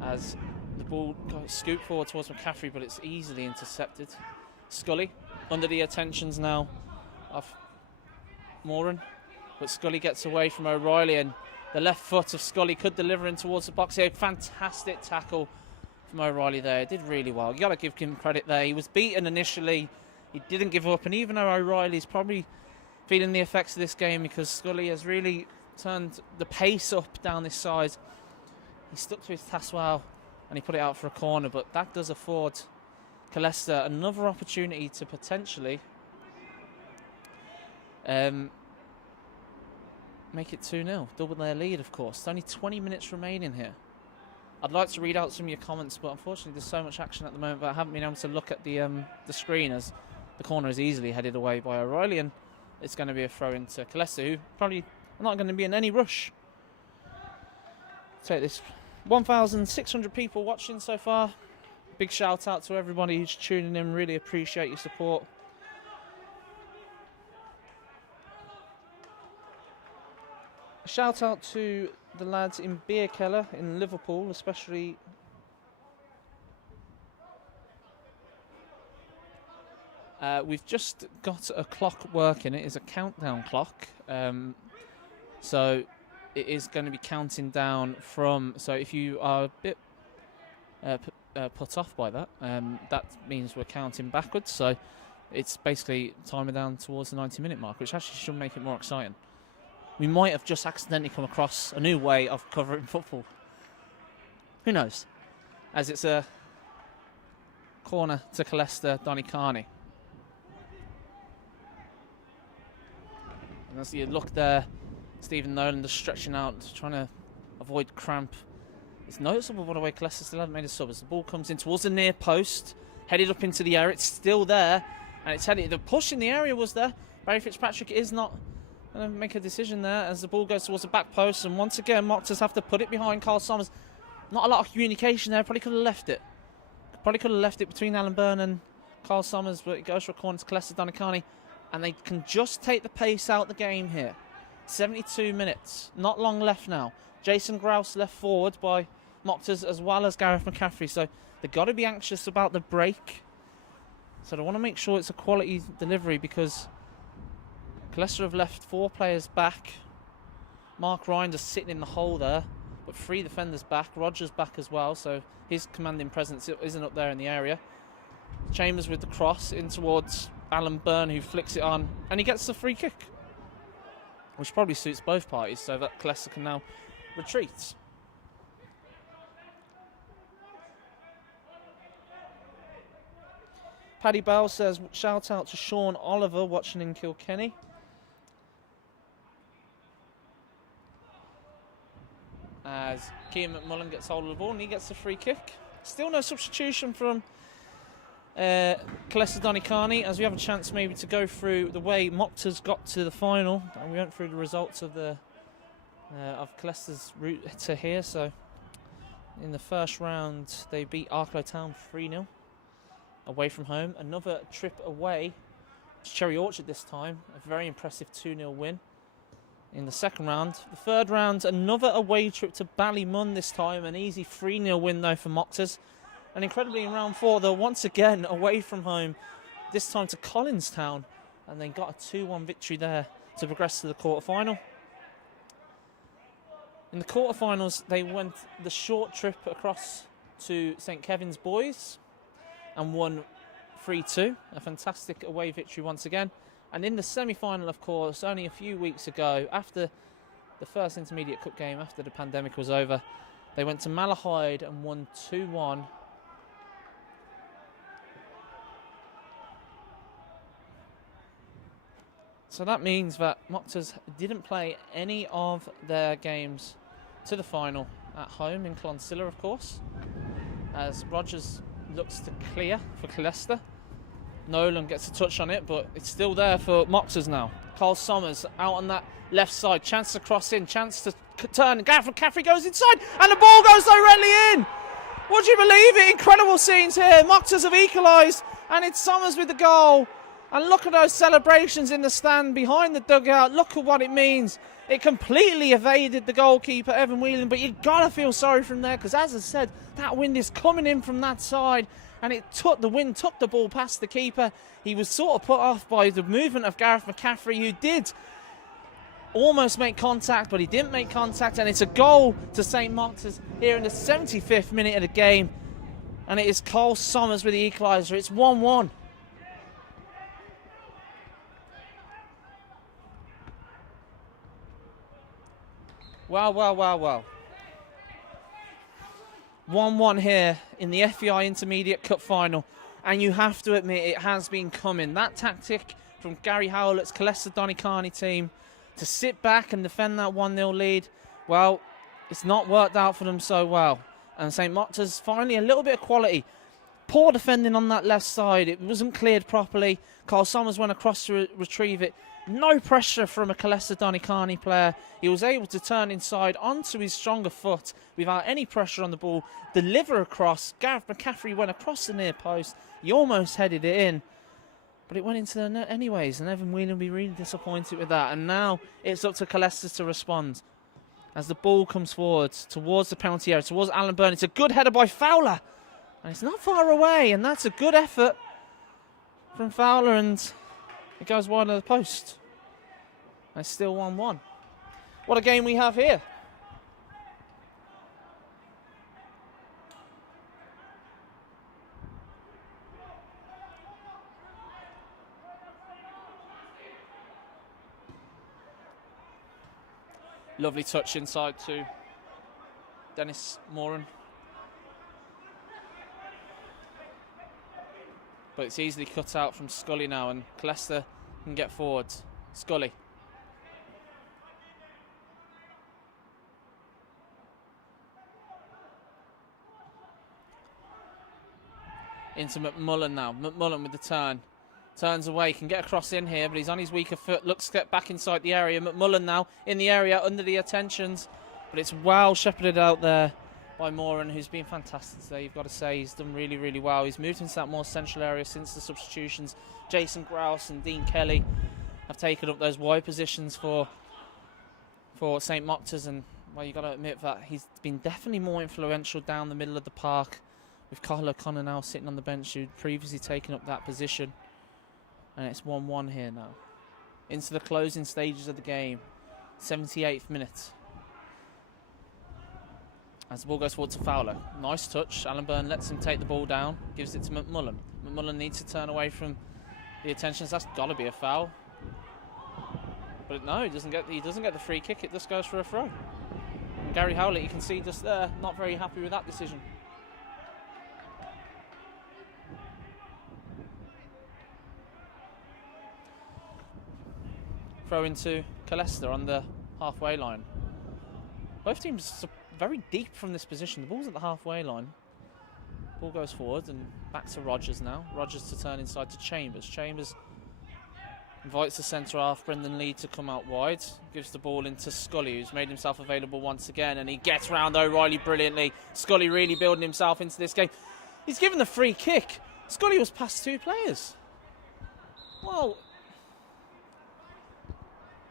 as the ball got scooped forward towards McCaffrey, but it's easily intercepted. Scully under the attentions now of Moran, but Scully gets away from O'Reilly, and the left foot of Scully could deliver in towards the box here. Fantastic tackle from O'Reilly there. Did really well. You got to give him credit there. He was beaten initially, he didn't give up, and even though O'Reilly's probably feeling the effects of this game because Scully has really turned the pace up down this side, he stuck to his task well and he put it out for a corner, but that does afford Killester another opportunity to potentially make it 2-0, double their lead, of course. There's only 20 minutes remaining here. I'd like to read out some of your comments, but unfortunately there's so much action at the moment that I haven't been able to look at the screen, as the corner is easily headed away by O'Reilly, and it's going to be a throw into Killester, who probably are not going to be in any rush. Take this. 1,600 people watching so far. Big shout out to everybody who's tuning in. Really appreciate your support. A shout out to the lads in Beer Keller in Liverpool, especially. We've just got a clock working. It is a countdown clock. So it is going to be counting down from... So if you are a bit put off by that, that means we're counting backwards. So it's basically timing down towards the 90-minute mark, which actually should make it more exciting. We might have just accidentally come across a new way of covering football. Who knows? As it's a corner to Killester Donnycarney. And as you look there, Stephen Nolan just stretching out, trying to avoid cramp. It's noticeable, by the way, Killester still hasn't made a sub. As the ball comes in towards the near post, headed up into the area. It's still there, and it's headed. The push in the area was there. Barry Fitzpatrick is not going to make a decision there as the ball goes towards the back post. And once again, Mochtas have to put it behind Carl Summers. Not a lot of communication there. Probably could have left it. Probably could have left it between Alan Byrne and Carl Summers, but it goes for a corner to Killester Donnycarney. And they can just take the pace out the game here. 72 minutes. Not long left now. Jason Grouse left forward by Mochtas as well as Gareth McCaffrey. So they've got to be anxious about the break. So they want to make sure it's a quality delivery, because Killester have left 4 players back. Mark Ryan just sitting in the hole there, but 3 defenders back. Rogers back as well, so his commanding presence isn't up there in the area. Chambers with the cross in towards Alan Byrne, who flicks it on, and he gets the free kick, which probably suits both parties, so that Killester can now retreat. Paddy Bell says, shout out to Sean Oliver watching in Kilkenny. As Cian McMullen gets hold of the ball and he gets the free kick. Still no substitution from Killester Donnycarney, as we have a chance maybe to go through the way Mochtas got to the final. And we went through the results of the of Killester's route to here. So in the first round they beat Arklow Town 3-0 away from home. Another trip away to Cherry Orchard this time, a very impressive 2-0 win in the second round. The third round, another away trip to Ballymun this time, an easy 3-0 win though for Mochtas. And incredibly in round 4, they're once again away from home, this time to Collinstown, and they got a 2-1 victory there to progress to the quarter-final. In the quarter-finals, they went the short trip across to St Kevin's Boys and won 3-2, a fantastic away victory once again. And in the semi-final, of course, only a few weeks ago, after the first Intermediate Cup game, after the pandemic was over, they went to Malahide and won 2-1 So that means that Mochtas didn't play any of their games to the final at home in Clonsilla, of course, as Rogers looks to clear for Killester. Nolan gets a touch on it, but it's still there for Mochtas now. Carl Sommers out on that left side, chance to cross in, chance to turn. Caffrey goes inside, and the ball goes directly in. Would you believe it? Incredible scenes here. Mochtas have equalised, and it's Sommers with the goal. And look at those celebrations in the stand behind the dugout. Look at what it means. It completely evaded the goalkeeper, Evan Whelan, but you've got to feel sorry from there because, as I said, that wind is coming in from that side, and the wind took the ball past the keeper. He was sort of put off by the movement of Gareth McCaffrey, who did almost make contact, but he didn't make contact, and it's a goal to St Mochtas here in the 75th minute of the game, and it is Carl Sommers with the equaliser. It's 1-1. Wow. 1-1 here in the FAI Intermediate Cup Final, and you have to admit it has been coming. That tactic from Gary Howlett's Killester Donnycarney team to sit back and defend that 1-0 lead, well, it's not worked out for them so well. And St Mochtas finally a little bit of quality. Poor defending on that left side. It wasn't cleared properly. Carl Sommers went across to retrieve it. No pressure from a Killester Donnycarney player. He was able to turn inside onto his stronger foot without any pressure on the ball, deliver across. Gareth McCaffrey went across the near post. He almost headed it in, but it went into the net anyways, and Evan Whelan will be really disappointed with that. And now it's up to Killester to respond as the ball comes forward towards the penalty area, towards Alan Byrne. It's a good header by Fowler, and it's not far away, and that's a good effort from Fowler, and it goes wide of the post. And it's still 1-1. What a game we have here. Lovely touch inside to Dennis Moran. But it's easily cut out from Scully now, and Killester can get forward. Scully. Into McMullen now. McMullen with the turn. Turns away, can get across in here, but he's on his weaker foot. Looks to get back inside the area. McMullen now in the area under the attentions. But it's well shepherded out there by Moran, who's been fantastic today. You've got to say he's done really, really well. He's moved into that more central area since the substitutions. Jason Grouse and Dean Kelly have taken up those wide positions for St Mochtas, and well, you've got to admit that he's been definitely more influential down the middle of the park, with Kyle O'Connor now sitting on the bench, who'd previously taken up that position. And it's 1-1 here now. Into the closing stages of the game. 78th minute. As the ball goes forward to Fowler. Nice touch. Alan Byrne lets him take the ball down. Gives it to McMullen. McMullen needs to turn away from the attentions. That's got to be a foul. But no, he doesn't get the free kick. It just goes for a throw. And Gary Howlett, you can see just there, not very happy with that decision. Throw into Killester on the halfway line. Both teams are very deep from this position. The ball's at the halfway line. Ball goes forward and back to Rogers now. Rogers to turn inside to Chambers. Chambers invites the centre half, Brendan Lee, to come out wide. Gives the ball into Scully, who's made himself available once again, and he gets round O'Reilly brilliantly. Scully really building himself into this game. He's given the free kick. Scully was past two players. Well,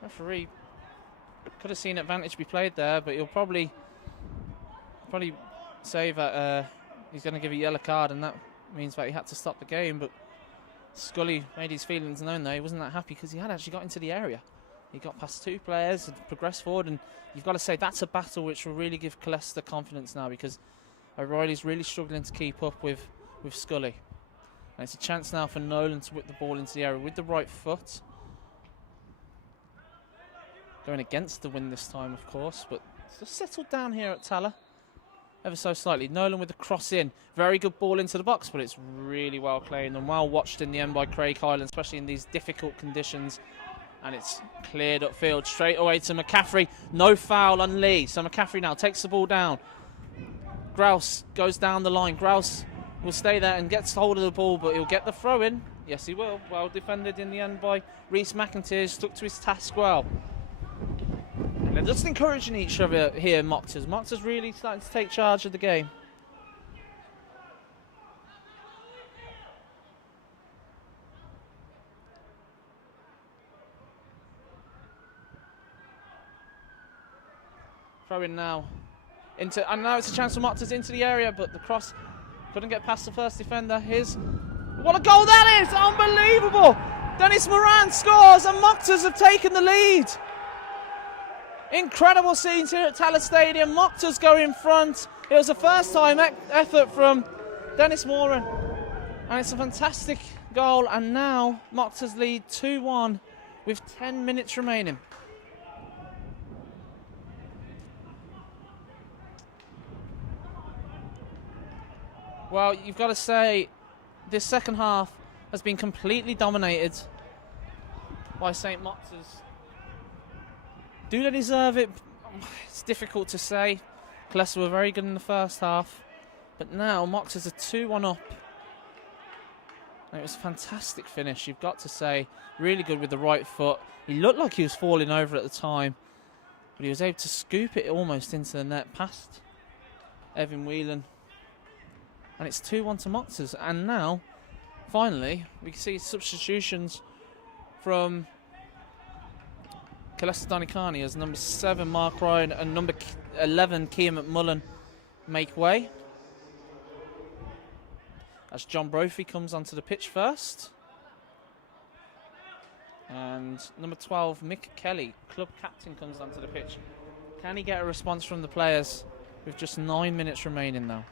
referee could have seen advantage be played there, but he'll probably say that he's going to give a yellow card, and that means that he had to stop the game. But Scully made his feelings known there. He wasn't that happy because he had actually got into the area. He got past two players and progressed forward, and you've got to say that's a battle which will really give Killester confidence now, because O'Reilly's really struggling to keep up with Scully. And it's a chance now for Nolan to whip the ball into the area with the right foot. Going against the wind this time, of course, but it's just settled down here at Tala ever so slightly. Nolan with the cross in. Very good ball into the box, but it's really well played and well watched in the end by Craig Hyland, especially in these difficult conditions And it's cleared upfield straight away to McCaffrey. No foul on Lee. So McCaffrey now takes the ball down. Grouse goes down the line. Grouse will stay there and gets hold of the ball, but he'll get the throw in. Yes, he will. Well defended in the end by Reece McIntyre. Stuck to his task well. And they're just encouraging each other here, Mochtas. Mochtas really starting to take charge of the game. Throw in now. And now it's a chance for Mochtas into the area, but the cross couldn't get past the first defender. What a goal that is! Unbelievable! Dennis Moran scores and Mochtas have taken the lead. Incredible scenes here at Tallaght Stadium. Mochtas go in front. It was a first time effort from Dennis Moran. And it's a fantastic goal. And now Mochtas lead 2-1 with 10 minutes remaining. Well, you've got to say, this second half has been completely dominated by St. Mochtas. Do they deserve it? It's difficult to say. Killester were very good in the first half, but now Mochtas are 2-1 up. And it was a fantastic finish, you've got to say. Really good with the right foot. He looked like he was falling over at the time, but he was able to scoop it almost into the net past Evan Whelan. And it's 2-1 to Mochtas. And now, finally, we can see substitutions from Killester Donnycarney as number 7 Mark Ryan and number 11 Keir McMullen make way. As John Brophy comes onto the pitch first. And number 12 Mick Kelly, club captain, comes onto the pitch. Can he get a response from the players with just 9 minutes remaining now?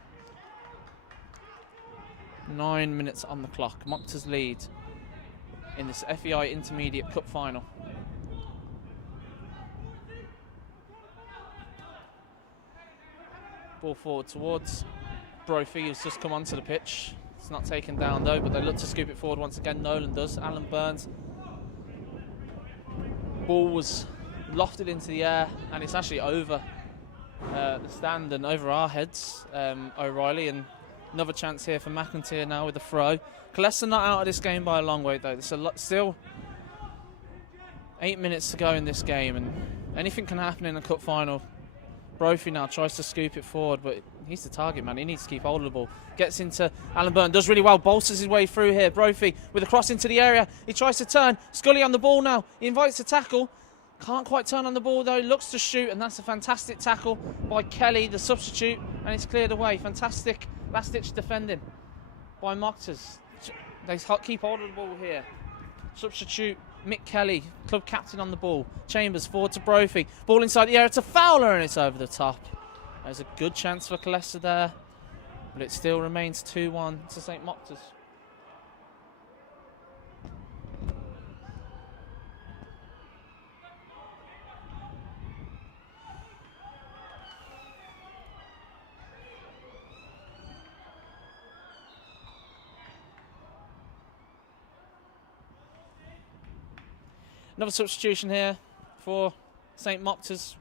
9 minutes on the clock. Mochtas lead in this FAI Intermediate Cup final. Ball forward towards Brophy, who's just come onto the pitch. It's not taken down though, but they look to scoop it forward once again. Nolan does. Alan Burns. Ball was lofted into the air, and it's actually over the stand and over our heads. O'Reilly, and another chance here for McIntyre now with the throw. Killester not out of this game by a long way though. There's still 8 minutes to go in this game, and anything can happen in a cup final. Brophy now tries to scoop it forward, but he's the target man. He needs to keep hold of the ball. Gets into Alan Byrne, does really well, bolsters his way through here. Brophy with a cross into the area. He tries to turn. Scully on the ball now. He invites a tackle. Can't quite turn on the ball though. Looks to shoot, and that's a fantastic tackle by Kelly, the substitute, and it's cleared away. Fantastic last-ditch defending by Mochtas. They keep hold of the ball here. Substitute Mick Kelly, club captain, on the ball. Chambers forward to Brophy. Ball inside the area to Fowler, and it's over the top. There's a good chance for Killester there, but it still remains 2-1 to St. Mochtas. Another substitution here for St. Mochtas.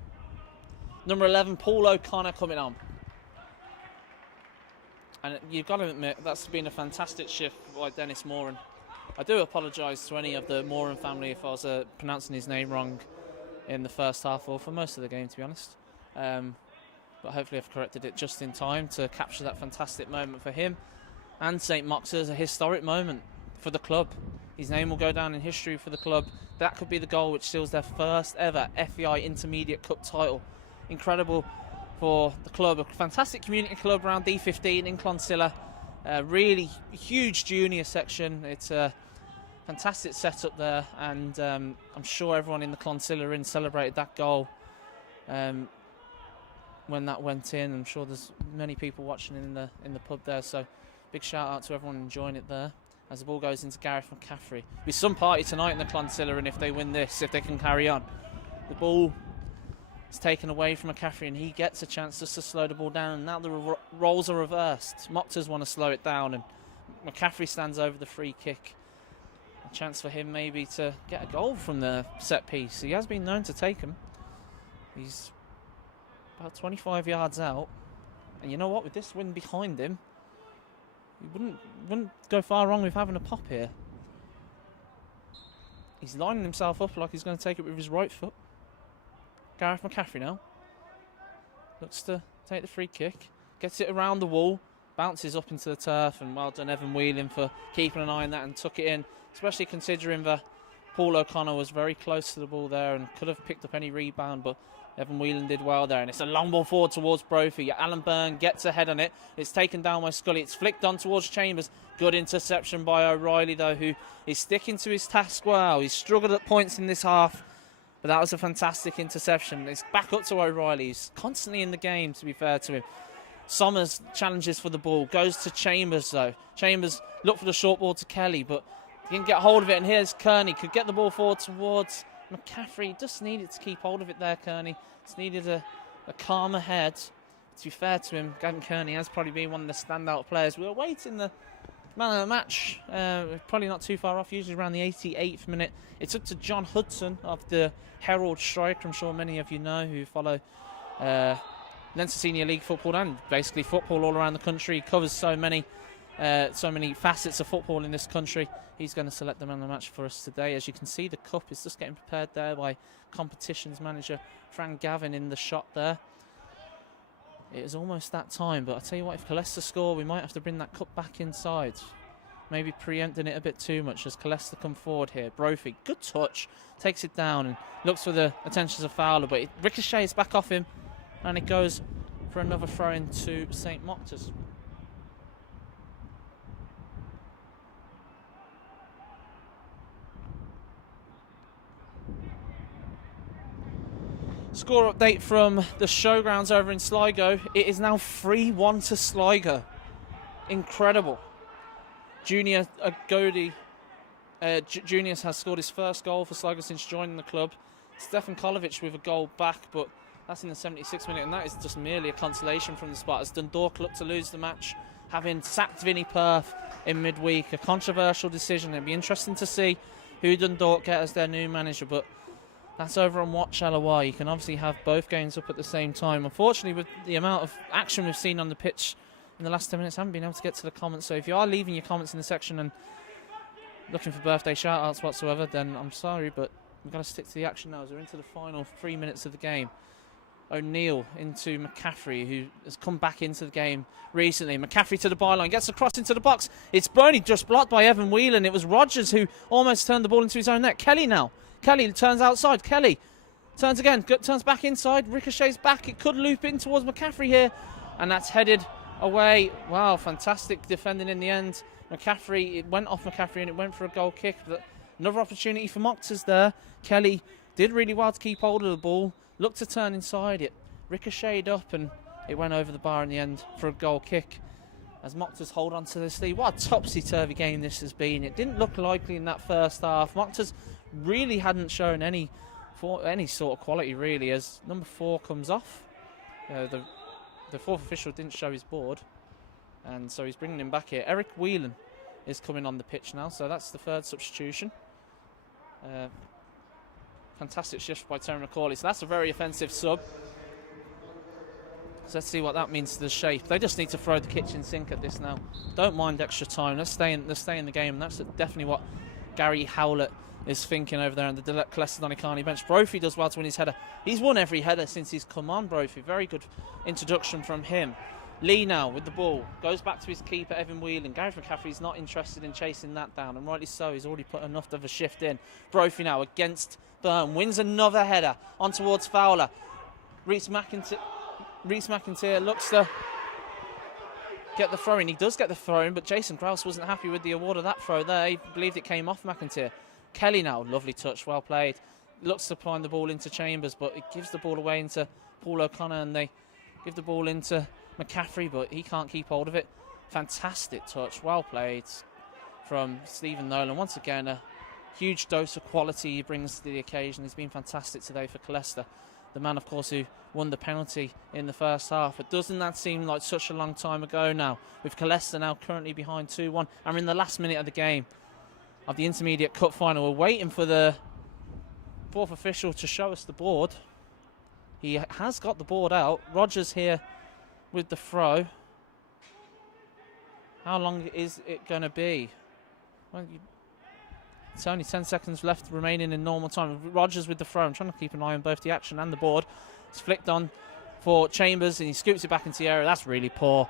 Number 11, Paul O'Connor, coming on. And you've got to admit, that's been a fantastic shift by Dennis Moran. I do apologise to any of the Moran family if I was pronouncing his name wrong in the first half, or for most of the game, to be honest. But hopefully I've corrected it just in time to capture that fantastic moment for him and St. Mochtas, a historic moment for the club. His name will go down in history for the club. That could be the goal which seals their first ever FAI Intermediate Cup title. Incredible for the club. A fantastic community club around D15 in Clonsilla. Really huge junior section. It's a fantastic setup there, and I'm sure everyone in the Clonsilla Inn celebrated that goal when that went in. I'm sure there's many people watching in the pub there, so big shout out to everyone enjoying it there. As the ball goes into Gareth McCaffrey. Be some party tonight in the Clonsilla, and if they win this, if they can carry on. The ball is taken away from McCaffrey, and he gets a chance just to slow the ball down. And now the roles are reversed. Mochtas want to slow it down, and McCaffrey stands over the free kick. A chance for him maybe to get a goal from the set piece. He has been known to take them. He's about 25 yards out. And you know what? With this wind behind him, he wouldn't go far wrong with having a pop here. He's lining himself up like he's going to take it with his right foot. Gareth McCaffrey now. Looks to take the free kick. Gets it around the wall. Bounces up into the turf. And well done, Evan Whelan, for keeping an eye on that and took it in. Especially considering that Paul O'Connor was very close to the ball there and could have picked up any rebound. But Evan Whelan did well there. And it's a long ball forward towards Brophy. Alan Byrne gets ahead on it. It's taken down by Scully. It's flicked on towards Chambers. Good interception by O'Reilly, though, who is sticking to his task well. He's struggled at points in this half, but that was a fantastic interception. It's back up to O'Reilly. He's constantly in the game, to be fair to him. Somers challenges for the ball. Goes to Chambers, though. Chambers looked for the short ball to Kelly, but he didn't get hold of it. And here's Kearney. Could get the ball forward towards McCaffrey. Just needed to keep hold of it there, Kearney. Just needed a calmer head. To be fair to him, Gavin Kearney has probably been one of the standout players. We were waiting the man of the match, probably not too far off, usually around the 88th minute. It's up to John Hudson of the Herald striker. I'm sure many of you know, who follow Leinster Senior League football and basically football all around the country. He covers so many facets of football in this country. He's going to select the man of the match for us today. As you can see, the cup is just getting prepared there by competitions manager Fran Gavin in the shot there. It is almost that time, but I tell you what, if Killester score, we might have to bring that cup back inside. Maybe preempting it a bit too much as Killester come forward here. Brophy, good touch, takes it down and looks for the attentions of Fowler, but it ricochets back off him and it goes for another throw in to St Mochtas. Score update from the showgrounds over in Sligo. It is now 3-1 to Sligo. Incredible. Junior Agodi, Junius has scored his first goal for Sligo since joining the club. Stefan Kolovic with a goal back, but that's in the 76th minute, and that is just merely a consolation from the spot as Dundalk look to lose the match, having sacked Vinnie Perth in midweek. A controversial decision. It'll be interesting to see who Dundalk get as their new manager, but that's over on Watch LOI. You can obviously have both games up at the same time. Unfortunately, with the amount of action we've seen on the pitch in the last 10 minutes, I haven't been able to get to the comments. So if you are leaving your comments in the section and looking for birthday shout-outs whatsoever, then I'm sorry, but we've got to stick to the action now as we're into the final 3 minutes of the game. O'Neill into McCaffrey, who has come back into the game recently. McCaffrey to the byline, gets across into the box. It's Bernie just blocked by Evan Whelan. It was Rogers who almost turned the ball into his own net. Kelly now. Kelly turns outside. Kelly turns again. Turns back inside. Ricochets back. It could loop in towards McCaffrey here. And that's headed away. Wow, fantastic defending in the end. McCaffrey, it went off McCaffrey and it went for a goal kick. But another opportunity for Mochtas there. Kelly did really well to keep hold of the ball. Looked to turn inside. It ricocheted up and it went over the bar in the end for a goal kick. As Mochtas hold on to this lead. What a topsy-turvy game this has been. It didn't look likely in that first half. Mochtas really hadn't shown any sort of quality, really, as number 4 comes off. The fourth official didn't show his board, and so he's bringing him back here. Eric Whelan is coming on the pitch now, so that's the third substitution. Fantastic shift by Terry McCauley. So that's a very offensive sub. So let's see what that means to the shape. They just need to throw the kitchen sink at this now. Don't mind extra time. Let's stay in the game. And that's definitely what Gary Howlett is thinking over there on the Killester Donnycarney bench. Brophy does well to win his header. He's won every header since he's come on, Brophy. Very good introduction from him. Lee now with the ball. Goes back to his keeper, Evan Whelan. Gareth McCaffrey's not interested in chasing that down, and rightly so. He's already put enough of a shift in. Brophy now against Byrne. Wins another header on towards Fowler. Rhys McIntyre looks to get the throw in. He does get the throw in, but Jason Grouse wasn't happy with the award of that throw there. He believed it came off McIntyre. Kelly now, lovely touch, well played. Looks to find the ball into Chambers, but it gives the ball away into Paul O'Connor, and they give the ball into McCaffrey, but he can't keep hold of it. Fantastic touch, well played from Stephen Nolan. Once again, a huge dose of quality he brings to the occasion. He's been fantastic today for Killester. The man, of course, who won the penalty in the first half. But doesn't that seem like such a long time ago now? With Killester now currently behind 2-1, and we're in the last minute of the game. of the Intermediate Cup final. We're waiting for the fourth official to show us the board. He has got the board out. Rogers here with the throw. How long is it going to be? Well, it's only 10 seconds left remaining in normal time. Rogers with the throw. I'm trying to keep an eye on both the action and the board. It's flicked on for Chambers and he scoops it back into the area. That's really poor.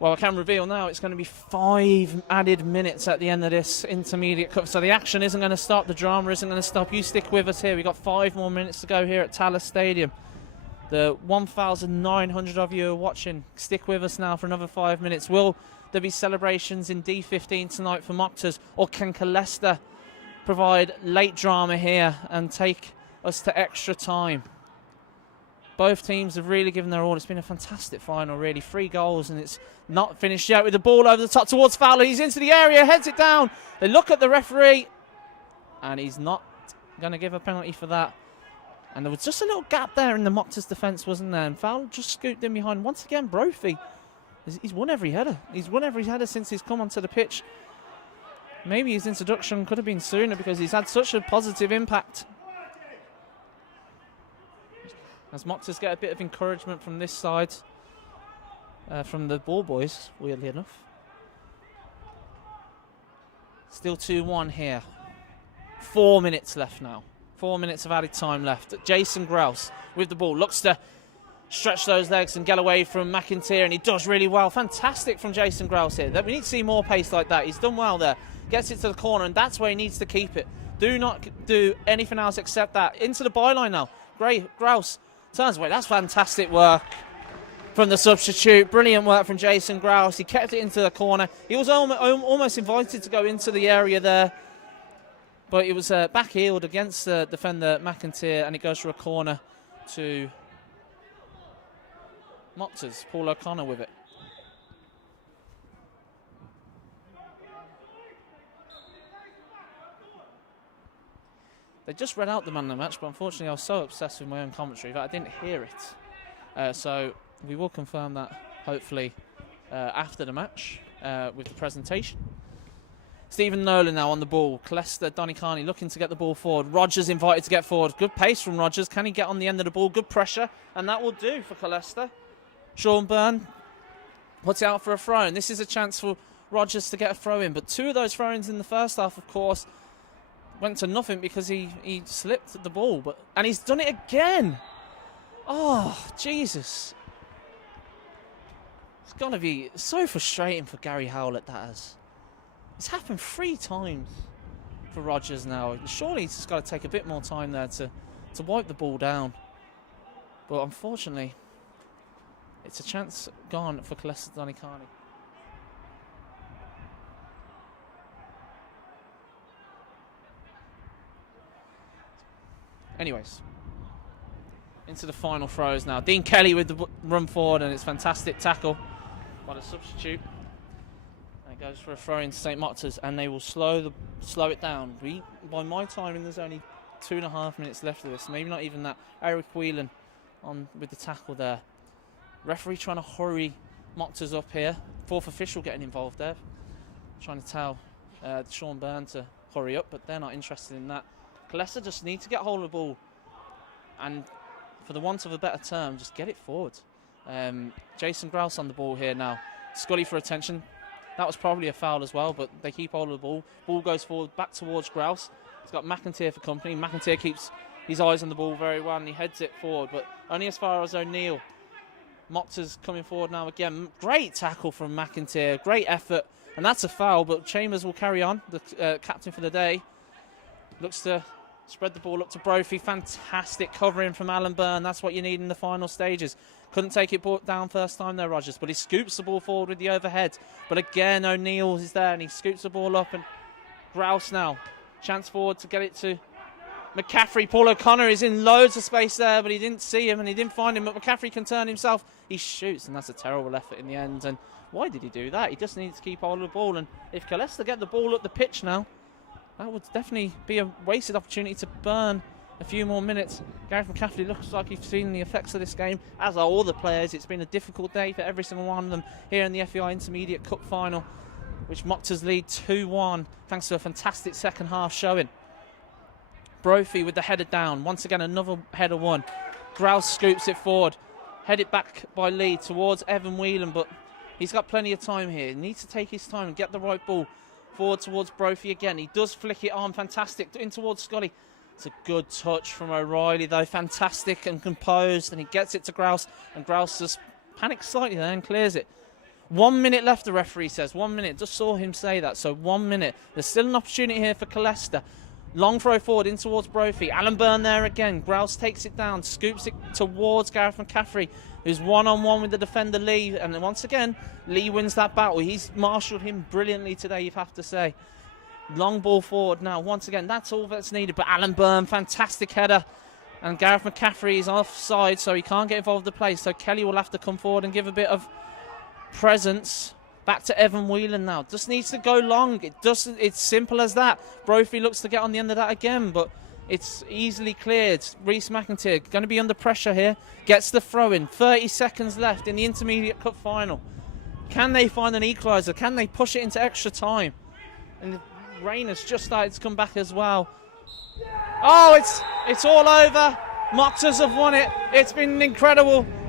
Well, I can reveal now it's going to be 5 added minutes at the end of this Intermediate Cup. So the action isn't going to stop. The drama isn't going to stop. You stick with us here. We've got 5 more minutes to go here at Tallaght Stadium. The 1,900 of you are watching. Stick with us now for another 5 minutes. Will there be celebrations in D15 tonight for Mochtas? Or can Killester provide late drama here and take us to extra time? Both teams have really given their all. It's been a fantastic final, really. 3 goals, and it's not finished yet with the ball over the top towards Fowler. He's into the area, heads it down. They look at the referee, and he's not going to give a penalty for that. And there was just a little gap there in the Mochtas defence, wasn't there? And Fowler just scooped in behind. Once again, Brophy, he's won every header. He's won every header since he's come onto the pitch. Maybe his introduction could have been sooner because he's had such a positive impact. As Mochtas get a bit of encouragement from this side, from the ball boys, weirdly enough. Still 2-1 here. 4 minutes left now. 4 minutes of added time left. Jason Grouse with the ball. Looks to stretch those legs and get away from McIntyre, and he does really well. Fantastic from Jason Grouse here. We need to see more pace like that. He's done well there. Gets it to the corner, and that's where he needs to keep it. Do not do anything else except that. Into the byline now. Grouse turns away. That's fantastic work from the substitute. Brilliant work from Jason Grouse. He kept it into the corner. He was almost invited to go into the area there, but it was back-heeled against the defender McIntyre, and it goes for a corner to Mochtas. Paul O'Connor with it. They just read out the man of the match, but unfortunately I was so obsessed with my own commentary that I didn't hear it. So we will confirm that hopefully after the match with the presentation. Stephen Nolan now on the ball. Killester Donnycarney looking to get the ball forward. Rogers invited to get forward. Good pace from Rogers. Can he get on the end of the ball? Good pressure, and that will do for Killester. Sean Byrne puts it out for a throw, and this is a chance for Rogers to get a throw in. But 2 of those throw-ins in the first half, of course, went to nothing because he slipped at the ball. And he's done it again. Oh, Jesus. It's got to be so frustrating for Gary Howlett, that has. It's happened 3 times for Rogers now. Surely he's just got to take a bit more time there to wipe the ball down. But unfortunately, it's a chance gone for Killester Donnycarney. Anyways, into the final throws now. Dean Kelly with the run forward, and it's fantastic tackle by the substitute. And it goes for a throw into St Mochtas, and they will slow it down. By my timing, there's only 2.5 minutes left of this. Maybe not even that. Eric Whelan on with the tackle there. Referee trying to hurry Mochtas up here. 4th official getting involved there, trying to tell Sean Byrne to hurry up, but they're not interested in that. Killester just need to get hold of the ball, and for the want of a better term, just get it forward. Jason Grouse on the ball here now. Scully for attention. That was probably a foul as well, but they keep hold of the ball. Ball goes forward, back towards Grouse. He's got McIntyre for company. McIntyre keeps his eyes on the ball very well, and he heads it forward, but only as far as O'Neill. Mochtas coming forward now again. Great tackle from McIntyre. Great effort, and that's a foul, but Chambers will carry on, the captain for the day. Looks to spread the ball up to Brophy. Fantastic covering from Alan Byrne. That's what you need in the final stages. Couldn't take it down first time there, Rogers, but he scoops the ball forward with the overhead. But again, O'Neill is there, and he scoops the ball up, and Grouse now. Chance forward to get it to McCaffrey. Paul O'Connor is in loads of space there, but he didn't see him and he didn't find him. But McCaffrey can turn himself. He shoots, and that's a terrible effort in the end. And why did he do that? He just needs to keep hold of the ball. And if Killester get the ball up the pitch now, that would definitely be a wasted opportunity to burn a few more minutes. Gareth McCaffrey looks like he's seen the effects of this game, as are all the players. It's been a difficult day for every single one of them here in the FAI Intermediate Cup final. which Mochtas lead 2-1 thanks to a fantastic second half showing. Brophy with the header down. Once again, another header won. Grouse scoops it forward. Headed back by Lee towards Evan Whelan, but he's got plenty of time here. He needs to take his time and get the right ball forward towards Brophy again. He does flick it on. Fantastic. In towards Scotty. It's a good touch from O'Reilly, though. Fantastic and composed. And he gets it to Grouse. And Grouse just panics slightly there and clears it. 1 minute left, the referee says. 1 minute. Just saw him say that. So 1 minute. There's still an opportunity here for Killester. Long throw forward in towards Brophy. Alan Byrne there again. Grouse takes it down, scoops it towards Gareth McCaffrey, who's one-on-one with the defender Lee. And then once again, Lee wins that battle. He's marshalled him brilliantly today, you have to say. Long ball forward now. Once again, that's all that's needed. But Alan Byrne, fantastic header. And Gareth McCaffrey is offside, so he can't get involved in the play. So Kelly will have to come forward and give a bit of presence. Back to Evan Whelan now. Just needs to go long. It's simple as that. Brophy looks to get on the end of that again, but it's easily cleared. Reece McIntyre going to be under pressure here. Gets the throw in. 30 seconds left in the Intermediate Cup final. Can they find an equaliser? Can they push it into extra time? And the rain has just started to come back as well. Oh, it's all over. Mochtas have won it. It's been an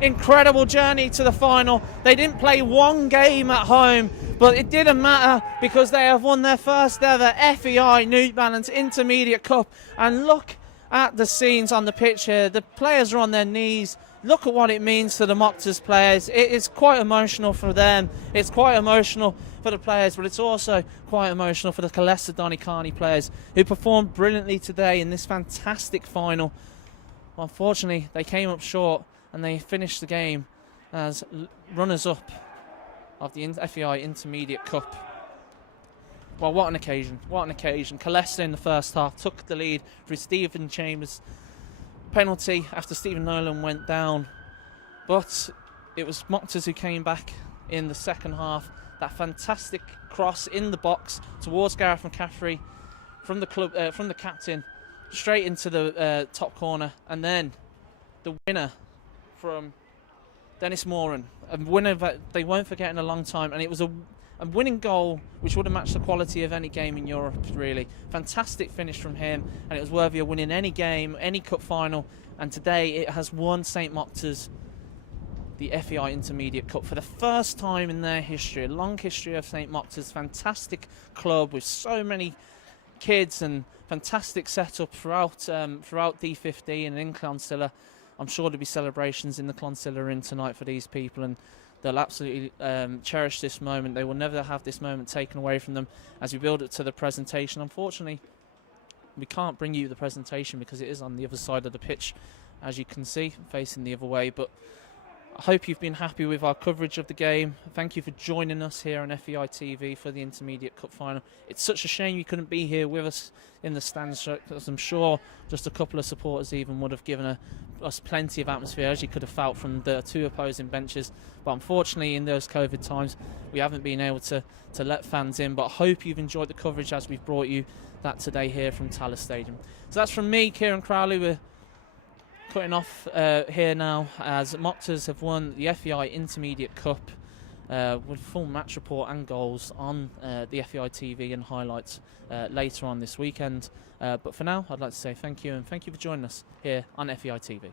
incredible journey to the final. They didn't play one game at home, but it didn't matter because they have won their first ever FAI New Balance Intermediate Cup. And look at the scenes on the pitch here. The players are on their knees. Look at what it means to the Mochtas players. It is quite emotional for them. It's quite emotional for the players, but it's also quite emotional for the Killester Donnycarney players who performed brilliantly today in this fantastic final. Unfortunately, they came up short and they finished the game as runners-up of the FAI Intermediate Cup. Well, what an occasion. What an occasion. Killester in the first half took the lead through Stephen Chambers' penalty after Stephen Nolan went down. But it was Mochtas who came back in the second half. That fantastic cross in the box towards Gareth McCaffrey from the club, from the captain, straight into the top corner, and then the winner from Dennis Moran, a winner that they won't forget in a long time, and it was a winning goal which would have matched the quality of any game in Europe, really. Fantastic finish from him, and it was worthy of winning any game, any cup final, and today it has won St Mochtas the FAI Intermediate Cup for the first time in their history, a long history of St Mochtas. Fantastic club with so many kids and fantastic setup throughout D15 and in Clonsilla. I'm sure there'll be celebrations in the Clonsilla Inn tonight for these people, and they'll absolutely cherish this moment. They will never have this moment taken away from them as we build up to the presentation. Unfortunately, we can't bring you the presentation because it is on the other side of the pitch, as you can see, facing the other way. But I hope you've been happy with our coverage of the game. Thank you for joining us here on FAI TV for the Intermediate Cup final. It's such a shame you couldn't be here with us in the stands, because I'm sure just a couple of supporters even would have given us plenty of atmosphere, as you could have felt from the two opposing benches. But unfortunately, in those COVID times, we haven't been able to let fans in. But I hope you've enjoyed the coverage as we've brought you that today here from Tallaght Stadium. So that's from me, Kieran Crowley. We're cutting off here now as Mochtas have won the FAI Intermediate Cup with full match report and goals on the FAI TV and highlights later on this weekend. But for now, I'd like to say thank you, and thank you for joining us here on FAI TV.